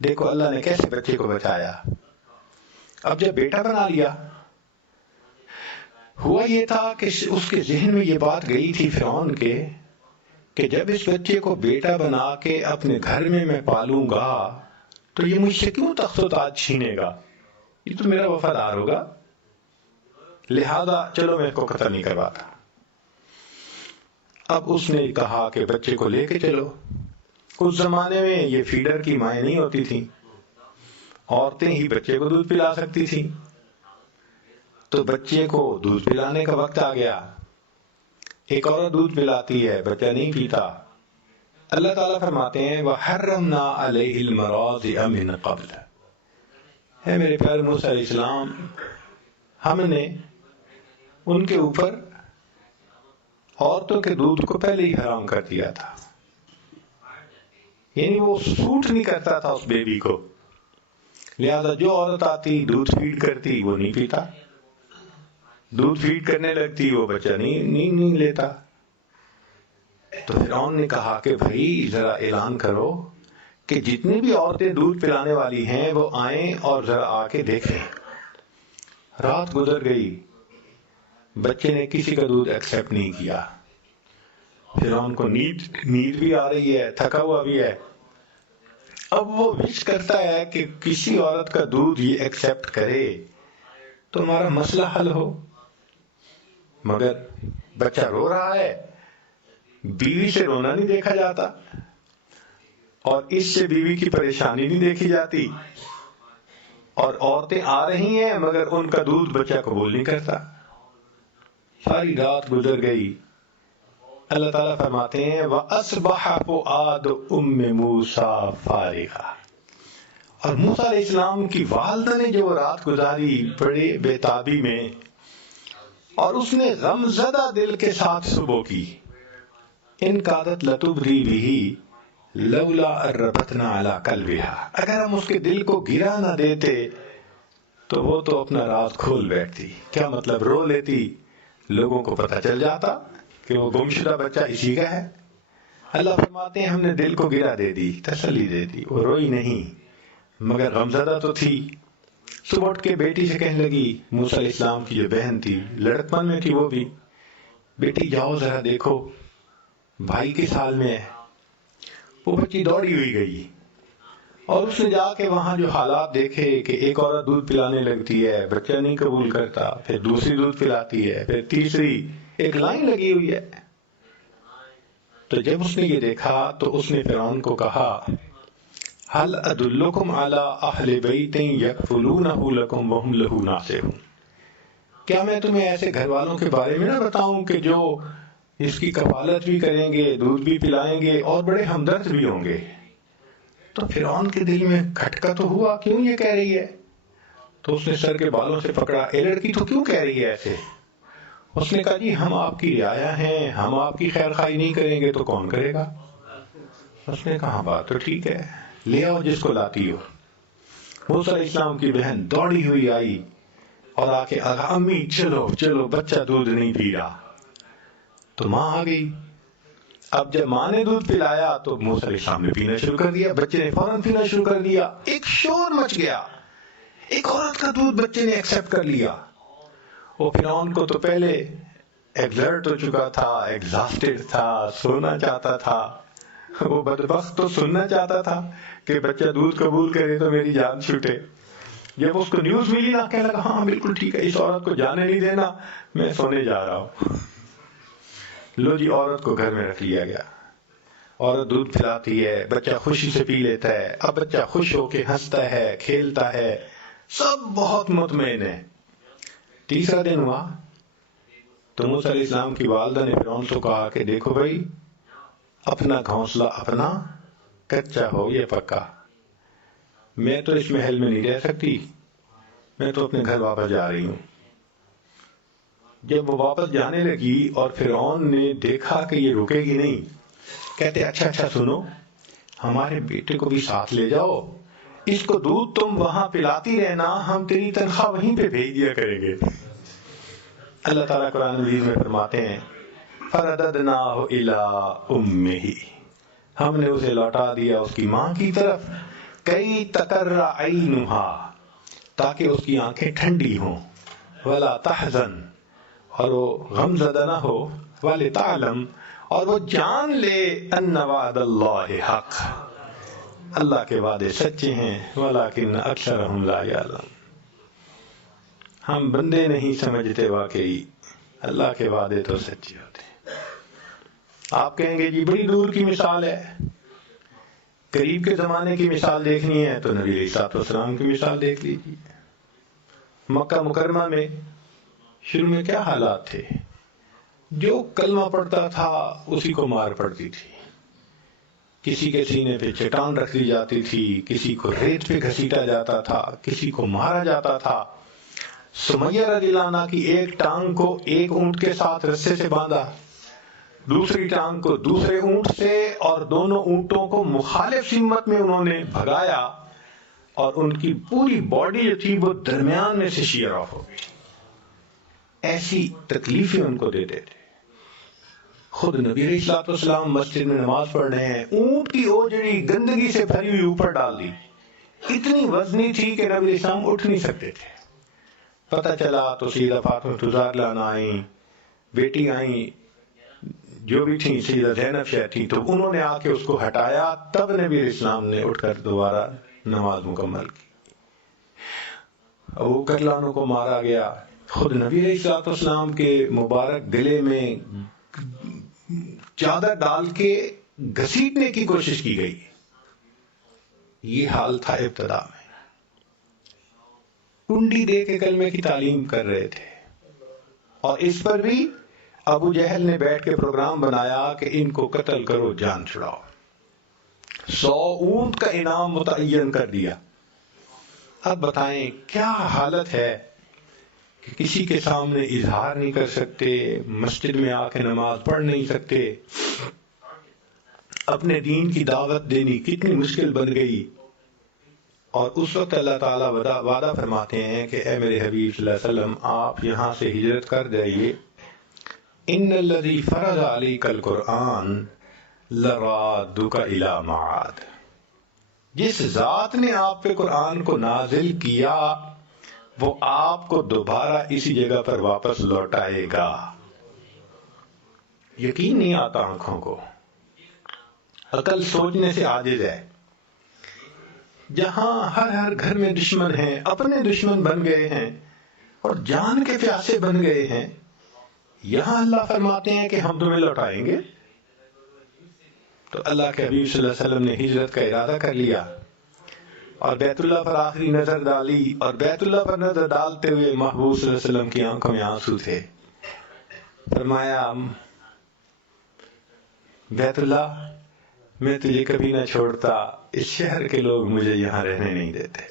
دیکھو اللہ نے کیسے بچے کو بچایا۔ اب جب بیٹا بنا لیا، ہوا یہ تھا کہ اس کے ذہن میں یہ بات گئی تھی فرعون کے کہ جب اس بچے کو بیٹا بنا کے اپنے گھر میں پالوں گا تو یہ مجھ سے کیوں تخت و تاج چھینے گا، یہ تو میرا وفادار ہوگا، لہذا چلو میں اس کو قتل نہیں کرواتا۔ اب اس نے کہا کہ بچے کو لے کے چلو۔ اس زمانے میں یہ فیڈر کی مائیں نہیں ہوتی تھیں، عورتیں ہی بچے کو دودھ پلا سکتی تھیں، تو بچے کو دودھ پلانے کا وقت آ گیا۔ ایک عورت دودھ پلاتی ہے، بچہ نہیں پیتا۔ اللہ تعالیٰ فرماتے ہیں وَحَرَّمْنَا عَلَيْهِ الْمَرَاضِعَ مِنْ قَبْلِ، اے میرے پیارے موسیٰ علیہ السلام، ہم نے ان کے اوپر عورتوں کے دودھ کو پہلے ہی حرام کر دیا تھا، یعنی وہ سوٹ نہیں کرتا تھا اس بیبی کو، لہذا جو عورت آتی دودھ فیڈ کرتی وہ نہیں پیتا، دودھ فیڈ کرنے لگتی وہ بچہ نہیں لیتا۔ تو فرعون نے کہا کہ بھائی ذرا اعلان کرو کہ جتنی بھی عورتیں دودھ پلانے والی ہیں وہ آئیں اور ذرا آ کے دیکھیں۔ رات گزر گئی، بچے نے کسی کا دودھ ایکسیپٹ نہیں کیا، فرعون کو نیند بھی آ رہی ہے، تھکا ہوا بھی ہے. اب وہ وش کرتا ہے کہ کسی عورت کا دودھ یہ ایکسپٹ کرے تو ہمارا مسئلہ حل ہو. مگر بچہ رو رہا ہے، بیوی سے رونا نہیں دیکھا جاتا، اور اس سے بیوی کی پریشانی نہیں دیکھی جاتی، اور عورتیں آ رہی ہیں مگر ان کا دودھ بچہ قبول نہیں کرتا. ساری رات گزر گئی. اللہ تعالیٰ فرماتے ہیں وَأَصْبَحَ فُؤَادُ أُمِّ مُوسَىٰ فَارِغًا. اور موسیٰ علیہ السلام کی والدہ نے جو رات گزاری بڑے بےتابی میں، اور اس نے غم زدہ دل کے ساتھ صبح کی. ان کادت لتبدی بہ لولا ان ربطنا علی قلبها. اگر ہم اس کے دل کو گرا نہ دیتے تو وہ تو اپنا راز کھول بیٹھتی. کیا مطلب؟ رو لیتی، لوگوں کو پتہ چل جاتا کہ وہ گمشدہ بچہ اسی کا ہے. اللہ فرماتے ہیں ہم نے دل کو گرا دے دی، تسلی دے دی. وہ روئی نہیں مگر غمزدہ تو تھی. صبح اٹھ کے بیٹی سے کہنے لگی، موسیٰ علیہ السلام کی جو بہن تھی، لڑکپن میں تھی وہ بھی، بیٹی جاؤ ذرا دیکھو بھائی کس حال میں ہے. وہ بچی دوڑی ہوئی گئی اور اس نے جا کے وہاں جو حالات دیکھے کہ ایک عورت دودھ پلانے لگتی ہے، بچہ نہیں قبول کرتا، پھر دوسری دودھ پلاتی ہے، پھر تیسری، ایک لائن لگی ہوئی ہے. تو جب اس نے یہ دیکھا تو اس نے فرعون کو کہا هل ادلکم علی اہل بیت یکفلونہ لکم وہم لہ ناصحون. کیا میں تمہیں ایسے گھر والوں کے بارے میں نہ بتاؤں کہ جو اس کی کفالت بھی کریں گے، دودھ بھی پلائیں گے اور بڑے ہمدرد بھی ہوں گے. تو فرعون کے دل میں کھٹکا تو ہوا، کیوں یہ کہہ رہی ہے؟ تو اس نے سر کے بالوں سے پکڑا، اے لڑکی تو کیوں کہہ رہی ہے ایسے؟ اس نے کہا جی ہم آپ کی رعایا ہیں، ہم آپ کی خیر خواہی نہیں کریں گے تو کون کرے گا؟ اس نے کہا بات تو ٹھیک ہے، لے آؤ جس کو لاتی ہو. موسیٰ علیہ السلام کی بہن دوڑی ہوئی آئی اور آ کے امی چلو چلو بچہ دودھ نہیں پی رہا. تو ماں آ گئی. اب جب ماں نے دودھ پلایا تو موسیٰ علیہ السلام نے پینا شروع کر دیا، بچے نے فوراً پینا شروع کر دیا. ایک شور مچ گیا، ایک عورت کا دودھ بچے نے ایکسپٹ کر لیا. وہ فرعون کو تو پہلے ایگزرٹ ہو چکا تھا، ایگزاسٹڈ تھا، سونا چاہتا تھا. وہ بدبخت تو سننا چاہتا تھا کہ بچہ دودھ قبول کرے تو میری جان چھوٹے. جب اس کو نیوز ملی نا، کہنے لگا ہاں بالکل ٹھیک ہے، اس عورت کو جانے نہیں دینا، میں سونے جا رہا ہوں. لو جی، عورت کو گھر میں رکھ لیا گیا. عورت دودھ پلاتی ہے، بچہ خوشی سے پی لیتا ہے. اب بچہ خوش ہو کے ہنستا ہے، کھیلتا ہے، سب بہت مطمئن ہے. تیسرا دن ہوا تو موسیٰ علیہ السلام کی والدہ نے فرعون سے کہا کہ دیکھو بھائی، اپنا گھونسلہ اپنا، کچا ہو یا پکا، میں تو اس محل میں نہیں رہ سکتی، میں تو اپنے گھر واپس جا رہی ہوں. جب وہ واپس جانے لگی اور فرعون نے دیکھا کہ یہ رکے گی نہیں، کہتے اچھا سنو، ہمارے بیٹے کو بھی ساتھ لے جاؤ، اس کو دودھ تم وہاں پلاتی رہنا، ہم تیری تنخواہ وہیں پہ بھیج دیا کریں گے. اللہ تعالیٰ قرآن مجید میں فرماتے ہیں فَرَدَدْنَاهُ إِلَىٰ أُمِّهِ. ہم نے اسے لوٹا دیا اس کی ماں کی طرف، کئی تقرّ عَيْنُهَا، تاکہ اس کی آنکھیں ٹھنڈی ہوں، وَلَا تَحْزَنْ، اور وہ غم زدہ نہ ہو، وَلِتَعْلَمْ، اور وہ جان لے أَنَّ وَعْدَ اللَّهِ حَقٌّ، اللہ کے وعدے سچے ہیں، وَلَٰكِنَّ أَكْثَرَهُمْ لَا يَعْلَمُونَ. ہم بندے نہیں سمجھتے، واقعی اللہ کے وعدے تو سچے ہوتے ہیں. آپ کہیں گے جی بڑی دور کی مثال ہے، قریب کے زمانے کی مثال دیکھنی ہے تو نبی علیہ السلام کی مثال دیکھ لیجیے. مکہ مکرمہ میں شروع میں کیا حالات تھے؟ جو کلمہ پڑھتا تھا اسی کو مار پڑتی تھی، کسی کے سینے پہ چٹان رکھ دی جاتی تھی، کسی کو ریت پہ گھسیٹا جاتا تھا، کسی کو مارا جاتا تھا. سمیہ رضی اللہ عنہ کی ایک ٹانگ کو ایک اونٹ کے ساتھ رسے سے باندھا، دوسری ٹانگ کو دوسرے اونٹ سے، اور دونوں اونٹوں کو مخالف سمت میں انہوں نے بھگایا، اور ان کی پوری باڈی جو تھی وہ درمیان میں سے شیئر آف ہو گئی. ایسی تکلیفیں ان کو دیتے تھے. خود نبی علیہ السلام مسجد میں نماز پڑھ رہے ہیں، اونٹ کی اوجڑی گندگی سے بھری ہوئی اوپر ڈال دی، اتنی وزنی تھی کہ نبی علیہ السلام اٹھ نہیں سکتے تھے. پتہ چلا تو سیدہ فاطمہ زہرا لانا آئیں، بیٹی آئیں، جو بھی تھیں سیدہ زینب شاہ تھیں، تو انہوں نے آ کے اس کو ہٹایا، تب نبی علیہ السلام نے اٹھ کر دوبارہ نماز مکمل کی۔ ابو بکر لعنہ کو مارا گیا، خود نبی علیہ السلام کے مبارک گلے میں چادر ڈال کے گھسیٹنے کی کوشش کی گئی۔ یہ حال تھا ابتدا میں، کنڈی دے کے کلمے کی تعلیم کر رہے تھے، اور اس پر بھی ابو جہل نے بیٹھ کے پروگرام بنایا کہ ان کو قتل کرو، جان چھڑاؤ۔ 100 اونٹ کا انعام متعین کر دیا۔ اب بتائیں کیا حالت ہے کہ کسی کے سامنے اظہار نہیں کر سکتے، مسجد میں آ کے نماز پڑھ نہیں سکتے، اپنے دین کی دعوت دینی کتنی مشکل بن گئی۔ اور اس وقت اللہ تعالیٰ وعدہ فرماتے ہیں کہ اے میرے حبیب صلی اللہ علیہ وسلم، آپ یہاں سے ہجرت کر جائیے، ان الذی فرض علیک القرآن لرادک الی معاد، جس ذات نے آپ پہ قرآن کو نازل کیا وہ آپ کو دوبارہ اسی جگہ پر واپس لوٹائے گا۔ یقین نہیں آتا آنکھوں کو، عقل سوچنے سے عاجز ہے۔ جہاں ہر گھر میں دشمن ہیں، اپنے دشمن بن گئے ہیں اور جان کے پیاسے بن گئے ہیں، یہاں اللہ فرماتے ہیں کہ ہم تمہیں لوٹائیں گے۔ تو اللہ کے حبیب صلی اللہ علیہ وسلم نے ہجرت کا ارادہ کر لیا اور بیت اللہ پر آخری نظر ڈالی، اور بیت اللہ پر نظر ڈالتے ہوئے محبوب صلی اللہ علیہ وسلم کی آنکھوں میں آنسو تھے۔ فرمایا بیت اللہ، میں تجھے کبھی نہ چھوڑتا، اس شہر کے لوگ مجھے یہاں رہنے نہیں دیتے۔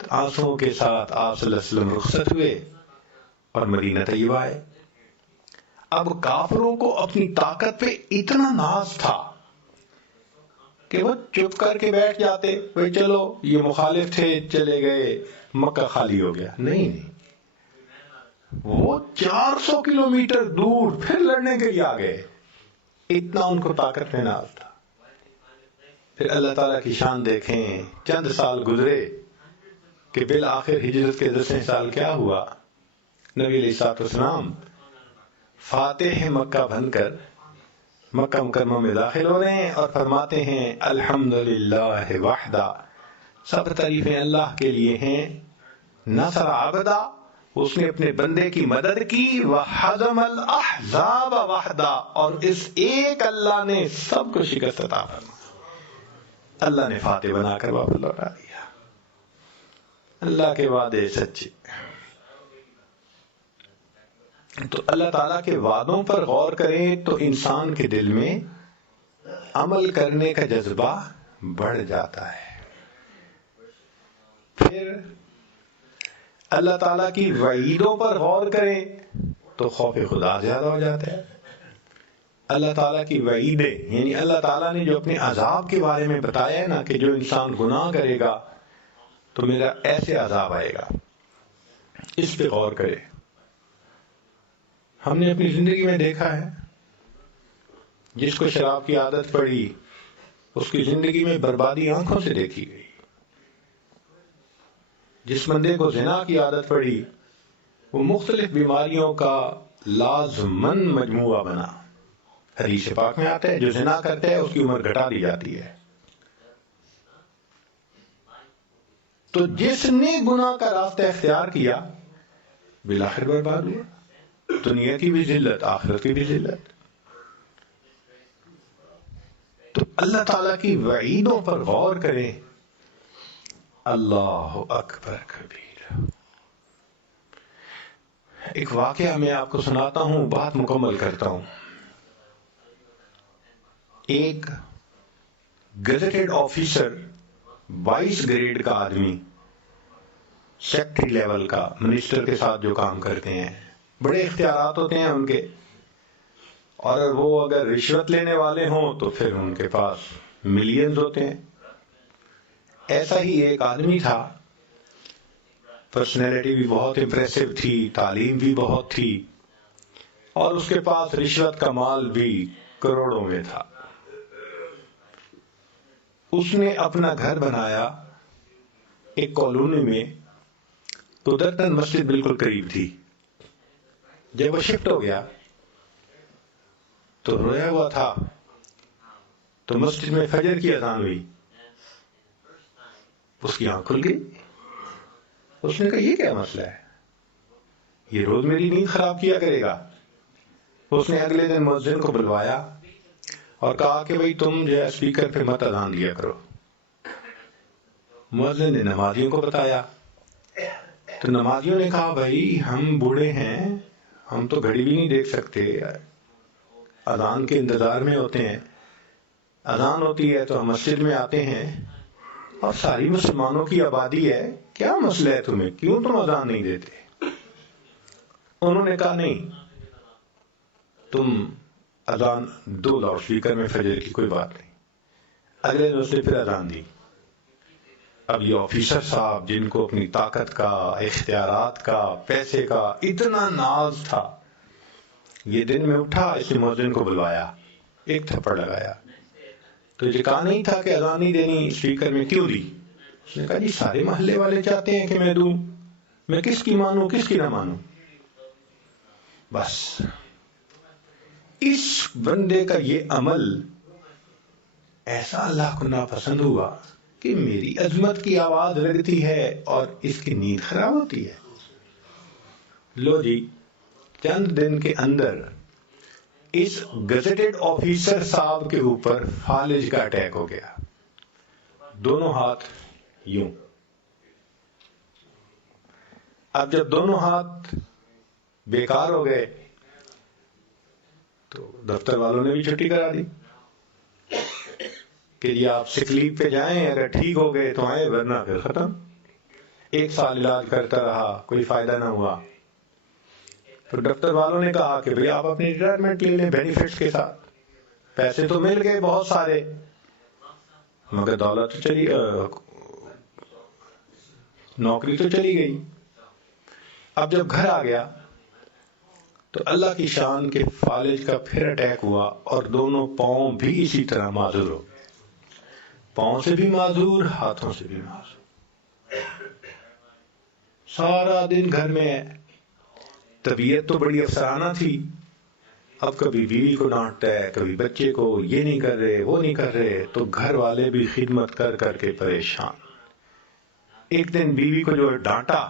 آنسوؤں کے ساتھ آپ صلی اللہ علیہ وسلم رخصت ہوئے اور مدینہ طیبہ آئے۔ اب کافروں کو اپنی طاقت پہ اتنا ناز تھا کہ وہ چپ کر کے بیٹھ جاتے، بھئی چلو یہ مخالف تھے چلے گئے، مکہ خالی ہو گیا۔ نہیں، وہ 400 کلومیٹر دور پھر لڑنے کے لیے آ گئے، اتنا ان کو طاقت میں ناز تھا۔ پھر اللہ تعالیٰ کی شان دیکھیں، چند سال گزرے کہ بالآخر ہجرت کے 10 سال کیا ہوا، نبی علیہ السلام فاتح مکہ بن کر مکہ مکرمہ میں داخل ہو رہے ہیں اور فرماتے ہیں الحمدللہ وحدہ، سب تعریفیں اللہ کے لیے ہیں، نصر عبدہ، اس نے اپنے بندے کی مدد کی، وحزم الاحزاب وحدہ، اور اس ایک اللہ نے سب کو شکست عطا فرمائی۔ اللہ نے فاتح بنا کر واپس لوٹا دیا۔ اللہ کے وعدے سچے۔ تو اللہ تعالیٰ کے وعدوں پر غور کریں تو انسان کے دل میں عمل کرنے کا جذبہ بڑھ جاتا ہے۔ پھر اللہ تعالیٰ کی وعیدوں پر غور کریں تو خوف خدا زیادہ ہو جاتا ہے۔ اللہ تعالیٰ کی وعیدیں، یعنی اللہ تعالیٰ نے جو اپنے عذاب کے بارے میں بتایا ہے نا کہ جو انسان گناہ کرے گا تو میرا ایسے عذاب آئے گا، اس پہ غور کرے۔ ہم نے اپنی زندگی میں دیکھا ہے، جس کو شراب کی عادت پڑی اس کی زندگی میں بربادی آنکھوں سے دیکھی گئی۔ جس بندے کو زنا کی عادت پڑی وہ مختلف بیماریوں کا لازمن مجموعہ بنا۔ حدیث پاک میں آتا ہے جو زنا کرتا ہے اس کی عمر گھٹا دی جاتی ہے۔ تو جس نے گناہ کا راستہ اختیار کیا بالآخر برباد ہوا، دنیا کی بھی ذلت، آخرت کی بھی ذلت۔ تو اللہ تعالیٰ کی وعیدوں پر غور کریں۔ اللہ اکبر کبیر۔ ایک واقعہ میں آپ کو سناتا ہوں، بات مکمل کرتا ہوں۔ ایک گزٹڈ آفیسر، 22 گریڈ کا آدمی، سیکٹری لیول کا، منسٹر کے ساتھ جو کام کرتے ہیں، بڑے اختیارات ہوتے ہیں ان کے، اور وہ اگر رشوت لینے والے ہوں تو پھر ان کے پاس ملینز ہوتے ہیں۔ ایسا ہی ایک آدمی تھا، پرسنالٹی بھی بہت امپریسو تھی، تعلیم بھی بہت تھی، اور اس کے پاس رشوت کا مال بھی کروڑوں میں تھا۔ اس نے اپنا گھر بنایا ایک کالونی میں، قدرتاً مسجد بالکل قریب تھی۔ جب وہ شفٹ ہو گیا تو رویا ہوا تھا، تو مسجد میں فجر کی اذان ہوئی، اس کی آنکھ کھل گئی. اس نے کہا یہ کیا مسئلہ ہے، یہ روز میری نیند خراب کیا کرے گا. اس نے اگلے دن مؤذن کو بلوایا اور کہا کہ بھئی تم جو ہے اسپیکر پہ مت اذان دیا کرو. مؤذن نے نمازیوں کو بتایا، تو نمازیوں نے کہا بھائی ہم بوڑھے ہیں، ہم تو گھڑی بھی نہیں دیکھ سکتے، اذان کے انتظار میں ہوتے ہیں، اذان ہوتی ہے تو ہم مسجد میں آتے ہیں اور ساری مسلمانوں کی آبادی ہے، کیا مسئلہ ہے تمہیں، کیوں تم اذان نہیں دیتے؟ انہوں نے کہا نہیں، تم اذان دو لاؤڈ اسپیکر میں فجر کی، کوئی بات نہیں. اگلے دن اس نے پھر اذان دی. اب یہ آفیسر صاحب جن کو اپنی طاقت کا، اختیارات کا، پیسے کا اتنا ناز تھا، یہ دن میں اٹھا، اس نے مؤذن کو بلوایا، ایک تھپڑ لگایا. تو یہ کہا نہیں تھا کہ اذان نہیں دینی اسپیکر میں، کیوں دی؟ اس نے کہا جی سارے محلے والے چاہتے ہیں کہ میں دوں، میں کس کی مانوں کس کی نہ مانوں. بس اس بندے کا یہ عمل ایسا اللہ کو ناپسند ہوا کہ میری عظمت کی آواز لگتی ہے اور اس کی نیند خراب ہوتی ہے. لو جی، چند دن کے اندر اس گزٹڈ آفیسر صاحب کے اوپر فالج کا اٹیک ہو گیا، دونوں ہاتھ یوں. اب جب دونوں ہاتھ بیکار ہو گئے تو دفتر والوں نے بھی چھٹی کرا دی کہ یہ آپ سک لیو پہ جائیں، اگر ٹھیک ہو گئے تو آئیں، ورنہ پھر ختم. 1 سال علاج کرتا رہا، کوئی فائدہ نہ ہوا. تو دفتر والوں نے کہا کہ بھئی آپ اپنی ریٹائرمنٹ لے لیں بینیفٹس کے ساتھ، پیسے تو مل گئے بہت سارے، مگر دولت تو چلی، نوکری تو چلی گئی. اب جب گھر آ گیا تو اللہ کی شان کے فالج کا پھر اٹیک ہوا اور دونوں پاؤں بھی اسی طرح معذور ہو گئے، پاؤں سے بھی معذور، ہاتھوں سے بھی معذور. سارا دن گھر میں ہے. طبیعت تو بڑی افسانہ تھی، اب کبھی بیوی کو ڈانٹتا ہے، کبھی بچے کو، یہ نہیں کر رہے وہ نہیں کر رہے، تو گھر والے بھی خدمت کر کر کے پریشان. ایک دن بیوی کو جو ڈانٹا،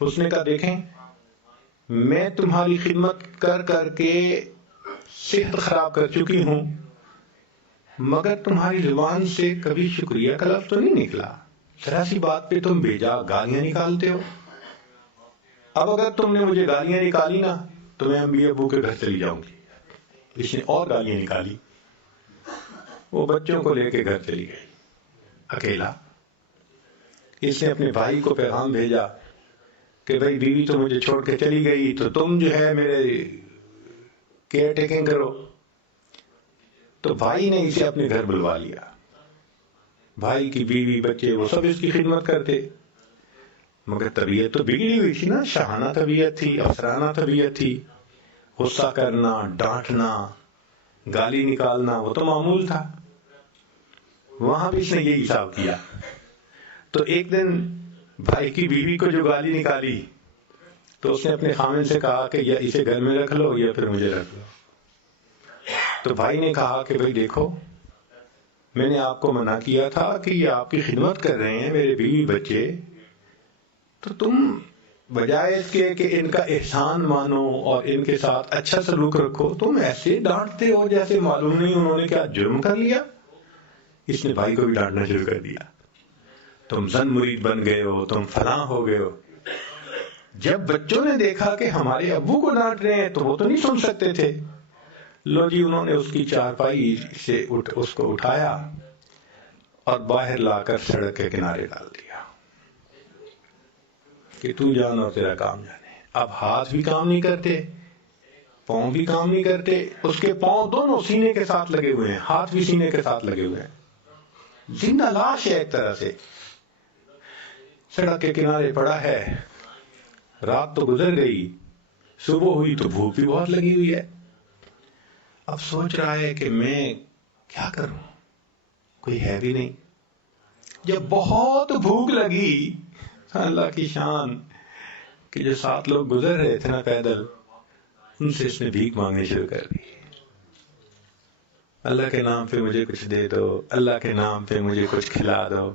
اس نے کہا دیکھیں میں تمہاری خدمت کر کر کے صحت خراب کر چکی ہوں، مگر تمہاری زبان سے کبھی شکریہ کا لفظ تو نہیں نکلا، ذرا سی بات پہ تم بیجا گالیاں نکالتے ہو. اب اگر تم نے مجھے گالیاں نکالی نا تو میں امی ابو کے گھر چلی جاؤں گی. اس نے اور گالیاں نکالی، وہ بچوں کو لے کے گھر چلی گئی اکیلا. اس نے اپنے بھائی کو پیغام بھیجا کہ بھائی بیوی تو مجھے چھوڑ کے چلی گئی، تو تم جو ہے میرے کیئر ٹیکنگ کرو. تو بھائی نے اسے اپنے گھر بلوا لیا. بھائی کی بیوی بچے وہ سب اس کی خدمت کرتے، مگر طبیعت تو بگڑی ہوئی تھی نا، شاہانہ طبیعت تھی، افسرانہ طبیعت تھی. غصہ کرنا، ڈانٹنا، گالی نکالنا وہ تو معمول تھا. وہاں بھی اس نے یہی حساب کیا. تو ایک دن بھائی کی بیوی کو جو گالی نکالی تو اس نے اپنے خامن سے کہا کہ یا اسے گھر میں رکھ لو یا پھر مجھے رکھ لو. تو بھائی نے کہا کہ بھائی دیکھو میں نے آپ کو منع کیا تھا کہ یہ آپ کی خدمت کر رہے ہیں میرے بیوی بچے، تو تم بجائے اس کے کہ ان کا احسان مانو اور ان کے ساتھ اچھا سلوک رکھو، تم ایسے ڈانٹتے ہو جیسے معلوم نہیں انہوں نے کیا جرم کر لیا. اس نے بھائی کو بھی ڈانٹنا شروع کر دیا، تم زن مرید بن گئے ہو، تم فلاں ہو گئے ہو. جب بچوں نے دیکھا کہ ہمارے ابو کو ڈانٹ رہے ہیں تو وہ تو نہیں سن سکتے تھے. لو جی، انہوں نے اس کی چارپائی سے اس کو اٹھایا اور باہر لا کر سڑک کے کنارے ڈال دیا کہ تو جان اور تیرا کام جانے. اب ہاتھ بھی کام نہیں کرتے، پاؤں بھی کام نہیں کرتے. اس کے پاؤں دونوں سینے کے ساتھ لگے ہوئے ہیں، ہاتھ بھی سینے کے ساتھ لگے ہوئے ہیں، زندہ لاش ہے ایک طرح سے. سڑک کے کنارے پڑا ہے. رات تو گزر گئی، صبح ہوئی تو بھوک بھی بہت لگی ہوئی ہے. اب سوچ رہا ہے کہ میں کیا کروں، کوئی ہے بھی نہیں. جب بہت بھوک لگی، اللہ کی شان کہ جو 7 لوگ گزر رہے تھے نا پیدل، ان سے اس نے بھیک مانگنی شروع کر دی. اللہ کے نام پہ مجھے کچھ دے دو، اللہ کے نام پہ مجھے کچھ کھلا دو۔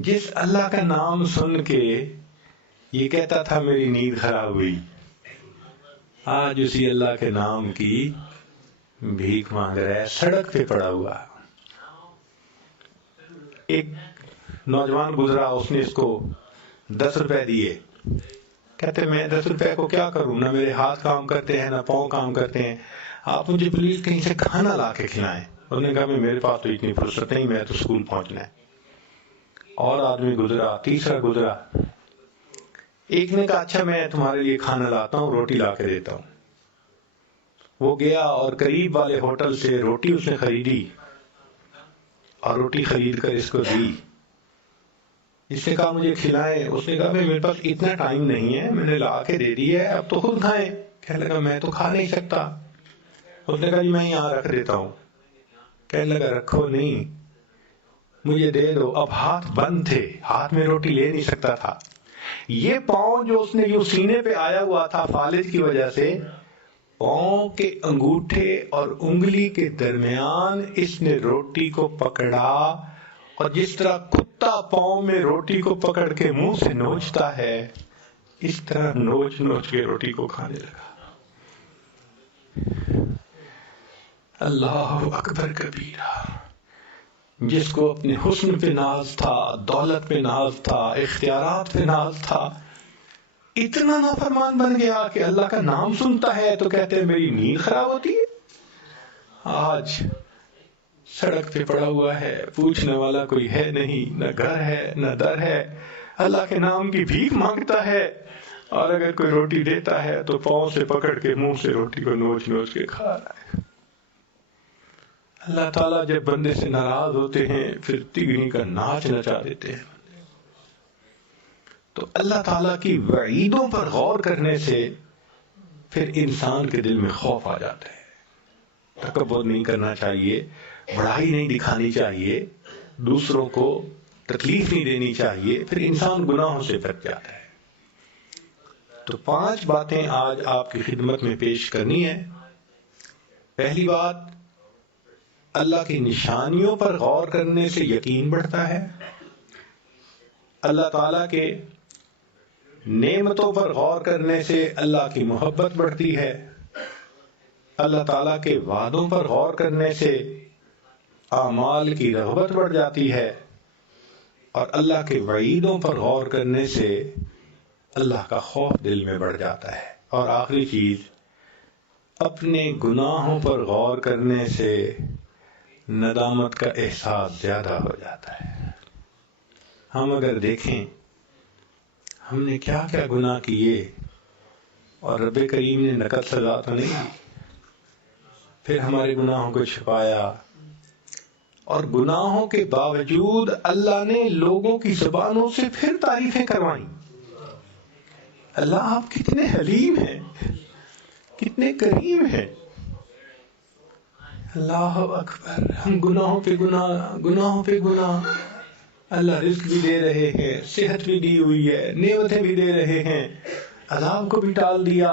جس اللہ کا نام سن کے یہ کہتا تھا میری نیند خراب ہوئی، آج اسی اللہ کے نام کی بھیک مانگ رہا ہے، سڑک پہ پڑا ہوا۔ ایک نوجوان گزرا، اس نے اس کو 10 روپے دیے، کہتے میں 10 روپے کو کیا کروں، نہ میرے ہاتھ کام کرتے ہیں نہ پاؤں کام کرتے ہیں، آپ مجھے پلیز کہیں سے کھانا لا کے کھلائیں۔ انہوں نے کہا میرے پاس تو اتنی فرصت نہیں، میں تو اسکول پہنچنا ہے۔ اور آدمی گزرا، تیسرا گزرا، ایک نے کہا اچھا میں تمہارے لیے کھانا لاتا ہوں، روٹی لا کے دیتا ہوں۔ وہ گیا اور قریب والے ہوٹل سے روٹی اس نے خریدی اور روٹی خرید کر اس کو دی۔ اس نے کہا مجھے کھلائیں، اس نے کہا میرے پاس اتنا ٹائم نہیں ہے، میں نے لا کے دے دی ہے، اب تو خود کھائیں۔ کہنے لگا میں تو کھا نہیں سکتا۔ اس نے کہا جی میں یہاں رکھ دیتا ہوں۔ کہنے لگا رکھو نہیں، مجھے دے دو۔ اب ہاتھ بند تھے، ہاتھ میں روٹی لے نہیں سکتا تھا۔ یہ پاؤں جو اس نے یوں سینے پہ آیا ہوا تھا فالج کی وجہ سے، پاؤں کے انگوٹھے اور انگلی کے درمیان اس نے روٹی کو پکڑا، اور جس طرح کتا پاؤں میں روٹی کو پکڑ کے منہ سے نوچتا ہے، اس طرح نوچ نوچ کے روٹی کو کھانے لگا۔ اللہ اکبر کبیرہ۔ جس کو اپنے حسن پہ ناز تھا، دولت پہ ناز تھا، اختیارات پہ ناز تھا، اتنا نافرمان بن گیا کہ اللہ کا نام سنتا ہے تو کہتے ہیں میری نیند خراب ہوتی ہے۔ آج سڑک پہ پڑا ہوا ہے، پوچھنے والا کوئی ہے نہیں، نہ گھر ہے نہ در ہے، اللہ کے نام کی بھیک مانگتا ہے، اور اگر کوئی روٹی دیتا ہے تو پاؤں سے پکڑ کے منہ سے روٹی کو نوچ نوچ کے کھا رہا ہے۔ اللہ تعالیٰ جب بندے سے ناراض ہوتے ہیں پھر تگنی کا ناچ نچا دیتے ہیں۔ تو اللہ تعالیٰ کی وعیدوں پر غور کرنے سے پھر انسان کے دل میں خوف آ جاتا ہے۔ تکبر نہیں کرنا چاہیے، بڑائی نہیں دکھانی چاہیے، دوسروں کو تکلیف نہیں دینی چاہیے، پھر انسان گناہوں سے بچ جاتا ہے۔ تو 5 باتیں آج آپ کی خدمت میں پیش کرنی ہے۔ پہلی بات، اللہ کی نشانیوں پر غور کرنے سے یقین بڑھتا ہے۔ اللہ تعالیٰ کے نعمتوں پر غور کرنے سے اللہ کی محبت بڑھتی ہے۔ اللہ تعالیٰ کے وعدوں پر غور کرنے سے اعمال کی رغبت بڑھ جاتی ہے، اور اللہ کے وعیدوں پر غور کرنے سے اللہ کا خوف دل میں بڑھ جاتا ہے۔ اور آخری چیز، اپنے گناہوں پر غور کرنے سے ندامت کا احساس زیادہ ہو جاتا ہے۔ ہم اگر دیکھیں ہم نے کیا کیا گناہ کیے اور رب کریم نے نقد سزا تو نہیں دی، پھر ہمارے گناہوں کو چھپایا، اور گناہوں کے باوجود اللہ نے لوگوں کی زبانوں سے پھر تعریفیں کروائیں۔ اللہ آپ کتنے حلیم ہیں، کتنے کریم ہیں۔ اللہ اکبر۔ ہم گناہوں پہ گناہ، گناہوں پہ گناہ۔ اللہ رزق بھی دے رہے ہیں، صحت بھی دی ہوئی ہے، نعمتیں بھی دے رہے ہیں، عذاب کو بھی ٹال دیا۔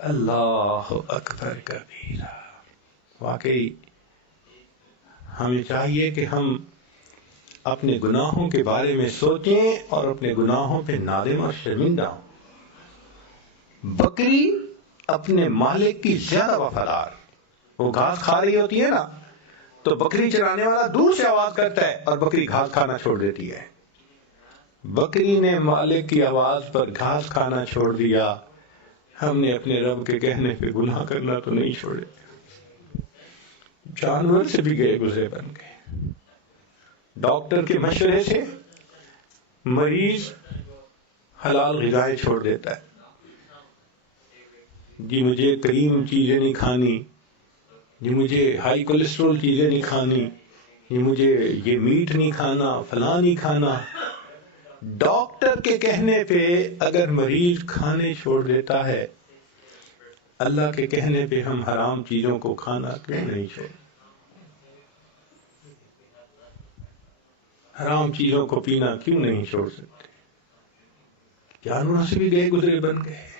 اللہ اکبر کبیرہ۔ واقعی ہمیں چاہیے کہ ہم اپنے گناہوں کے بارے میں سوچیں اور اپنے گناہوں پہ نادم اور شرمندہ ہوں۔ بکری اپنے مالک کی زیادہ وفادار، وہ گھاس کھا رہی ہوتی ہے نا، تو بکری چرانے والا دور سے آواز کرتا ہے اور بکری گھاس کھانا چھوڑ دیتی ہے۔ بکری نے مالک کی آواز پر گھاس کھانا چھوڑ دیا، ہم نے اپنے رب کے کہنے پہ گناہ کرنا تو نہیں چھوڑے، جانور سے بھی گئے گزرے بن گئے۔ ڈاکٹر کے مشورے سے مریض حلال غذائیں چھوڑ دیتا ہے، جی مجھے کریم چیزیں نہیں کھانی، جی مجھے ہائی کولیسٹرول چیزیں نہیں کھانی، جی مجھے یہ میٹ نہیں کھانا، فلاں نہیں کھانا۔ ڈاکٹر کے کہنے پہ اگر مریض کھانے چھوڑ دیتا ہے، اللہ کے کہنے پہ ہم حرام چیزوں کو کھانا کیوں نہیں چھوڑ، حرام چیزوں کو پینا کیوں نہیں چھوڑ سکتے؟ جانوروں سے بھی گئے گزرے بن گئے۔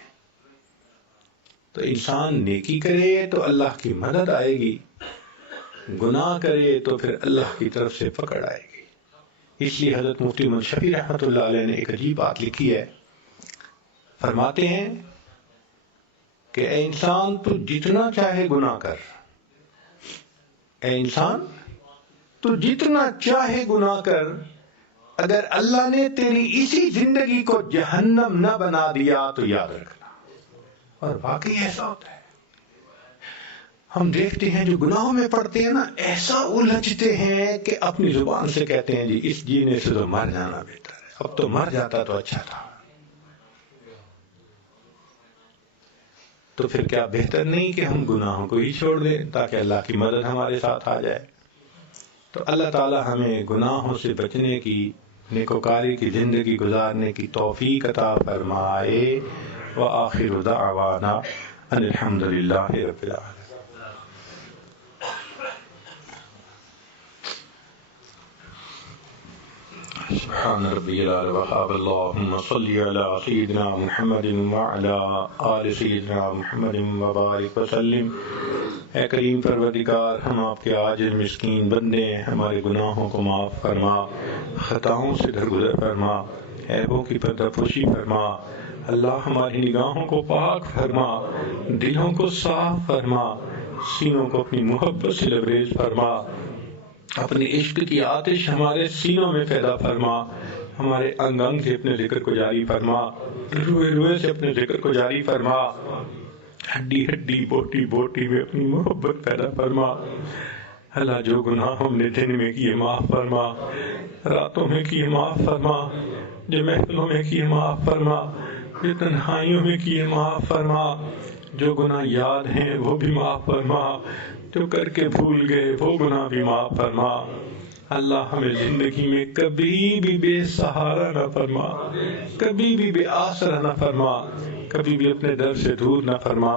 تو انسان نیکی کرے تو اللہ کی مدد آئے گی، گناہ کرے تو پھر اللہ کی طرف سے پکڑ آئے گی۔ اس لیے حضرت مفتی محمد شفیع رحمۃ اللہ علیہ نے ایک عجیب بات لکھی ہے، فرماتے ہیں کہ اے انسان تو جتنا چاہے گناہ کر، اے انسان تو جتنا چاہے گناہ کر، اگر اللہ نے تیری اسی زندگی کو جہنم نہ بنا دیا تو یاد رکھنا۔ اور واقعی ایسا ہوتا ہے، ہم دیکھتے ہیں جو گناہوں میں پڑتے ہیں نا، ایسا الجھتے ہیں کہ اپنی زبان سے کہتے ہیں جی اس جینے سے تو مر جانا بہتر ہے، اب تو مر جاتا تو اچھا تھا۔ تو پھر کیا بہتر نہیں کہ ہم گناہوں کو ہی چھوڑ دیں تاکہ اللہ کی مدد ہمارے ساتھ آ جائے؟ تو اللہ تعالی ہمیں گناہوں سے بچنے کی، نیکوکاری کی زندگی گزارنے کی توفیق عطا فرمائے۔ وآخر دعوانا ان الحمد للہ رب العالمین۔ سبحان ربی العلی وحاب اللہم صلی علی سیدنا محمد وعلی آل سیدنا محمد وبارک وسلم۔ اے کریم پروردگار، ہم آپ کے عاجز مسکین بندے ہیں، ہمارے گناہوں کو معاف فرما، خطاؤں سے درگزر فرما، عیبوں کی پردہ پوشی فرما۔ اللہ ہماری نگاہوں کو پاک فرما، دلوں کو صاف فرما، سینوں کو اپنی محبت سے لبریز فرما، اپنی عشق کی آتش ہمارے سینوں میں پیدا فرما، ہمارے انگ انگ سے اپنے ذکر کو جاری فرما، روئے روئے سے اپنے ذکر کو جاری فرما، ہڈی ہڈی بوٹی بوٹی میں اپنی محبت پیدا فرما۔ اللہ جو گناہ ہم نے دن میں کیے معاف فرما، راتوں میں کیے معاف فرما، جو محفلوں میں کیے معاف فرما، جو تنہائیوں میں کیے معاف فرما، جو گناہ یاد ہیں وہ بھی معاف فرما، جو کر کے بھول گئے وہ گناہ بھی معاف فرما۔ اللہ ہمیں زندگی میں کبھی بھی بے سہارا نہ فرما، کبھی بھی بے آسرا نہ فرما، کبھی بھی اپنے در سے دور نہ فرما،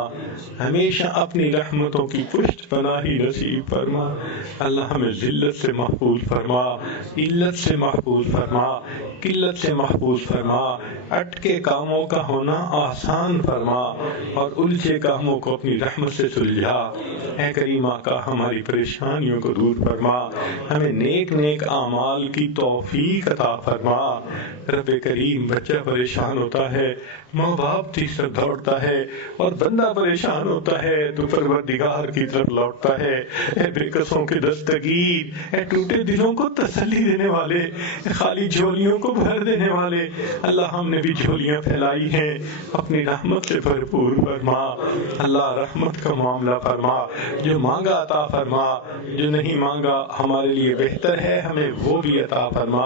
ہمیشہ اپنی رحمتوں کی پشت پناہی نصیب فرما۔ اللہ ہمیں ذلت سے محفوظ فرما، علت سے محفوظ فرما، قلت سے محفوظ فرما، اٹکے کاموں کا ہونا آسان فرما اور الجھے کاموں کو اپنی رحمت سے سلجھا۔ اے کریم آقا، ہماری پریشانیوں کو دور فرما، ہمیں نیک نیک اعمال کی توفیق عطا فرما۔ رب کریم، بچہ پریشان ہوتا ہے، ماں باپ تیسر دوڑتا ہے، اور بندہ پریشان ہوتا ہے تو پروردگار کی طرف لوٹتا ہے۔ اے بے کسوں کے دستگیر، اے ٹوٹے دلوں کو تسلی دینے والے، اے خالی جھولیوں کو بھر دینے والے، اللہ ہم نے بھی جھولیاں پھیلائی ہیں، اپنی رحمت سے بھرپور فرما۔ اللہ رحمت کا معاملہ فرما، جو مانگا عطا فرما، جو نہیں مانگا ہمارے لیے بہتر ہے ہمیں وہ بھی عطا فرما۔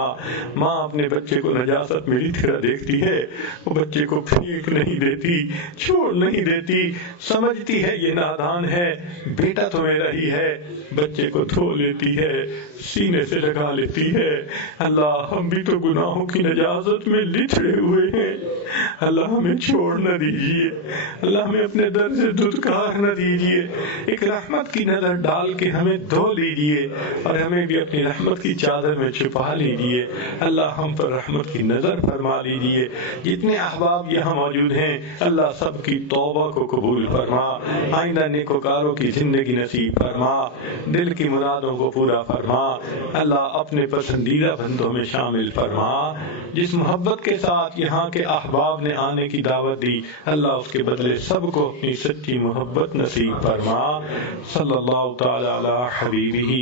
ماں اپنے بچے کو نجاست میری طرح دیکھتی ہے، وہ بچے کو پھینک نہیں دیتی، چھوڑ نہیں دیتی، سمجھتی ہے یہ نادان ہے، بیٹا تو میرا ہی ہے، بچے کو دھو لیتی ہے، سینے سے لگا لیتی ہے۔ اللہ ہم بھی تو گناہوں کی نجاست میں لتھڑے ہوئے ہیں، اللہ ہمیں چھوڑ نہ دیجیے، اللہ ہمیں اپنے در سے دھتکار نہ دیجیے، ایک رحمت کی نظر ڈال کے ہمیں دھو لیجیے اور ہمیں بھی اپنی رحمت کی چادر میں چھپا لیجیے۔ اللہ ہم پر رحمت کی نظر فرما لیجیے۔ جتنے احباب یہاں موجود ہیں اللہ سب کی توبہ کو قبول فرما، آئندہ نیکوکاروں کی زندگی نصیب فرما، دل کی مرادوں کو پورا فرما۔ اللہ اپنے پسندیدہ بندوں میں شامل فرما۔ جس محبت کے ساتھ یہاں کے احباب نے آنے کی دعوت دی، اللہ اس کے بدلے سب کو اپنی سچی محبت نصیب فرما۔ صلی اللہ تعالی علی حبیبہ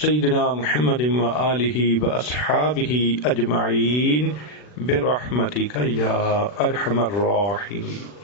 سیدنا محمد وآلہ واصحابہ اجمعین برحمتک یا ارحم الراحمین۔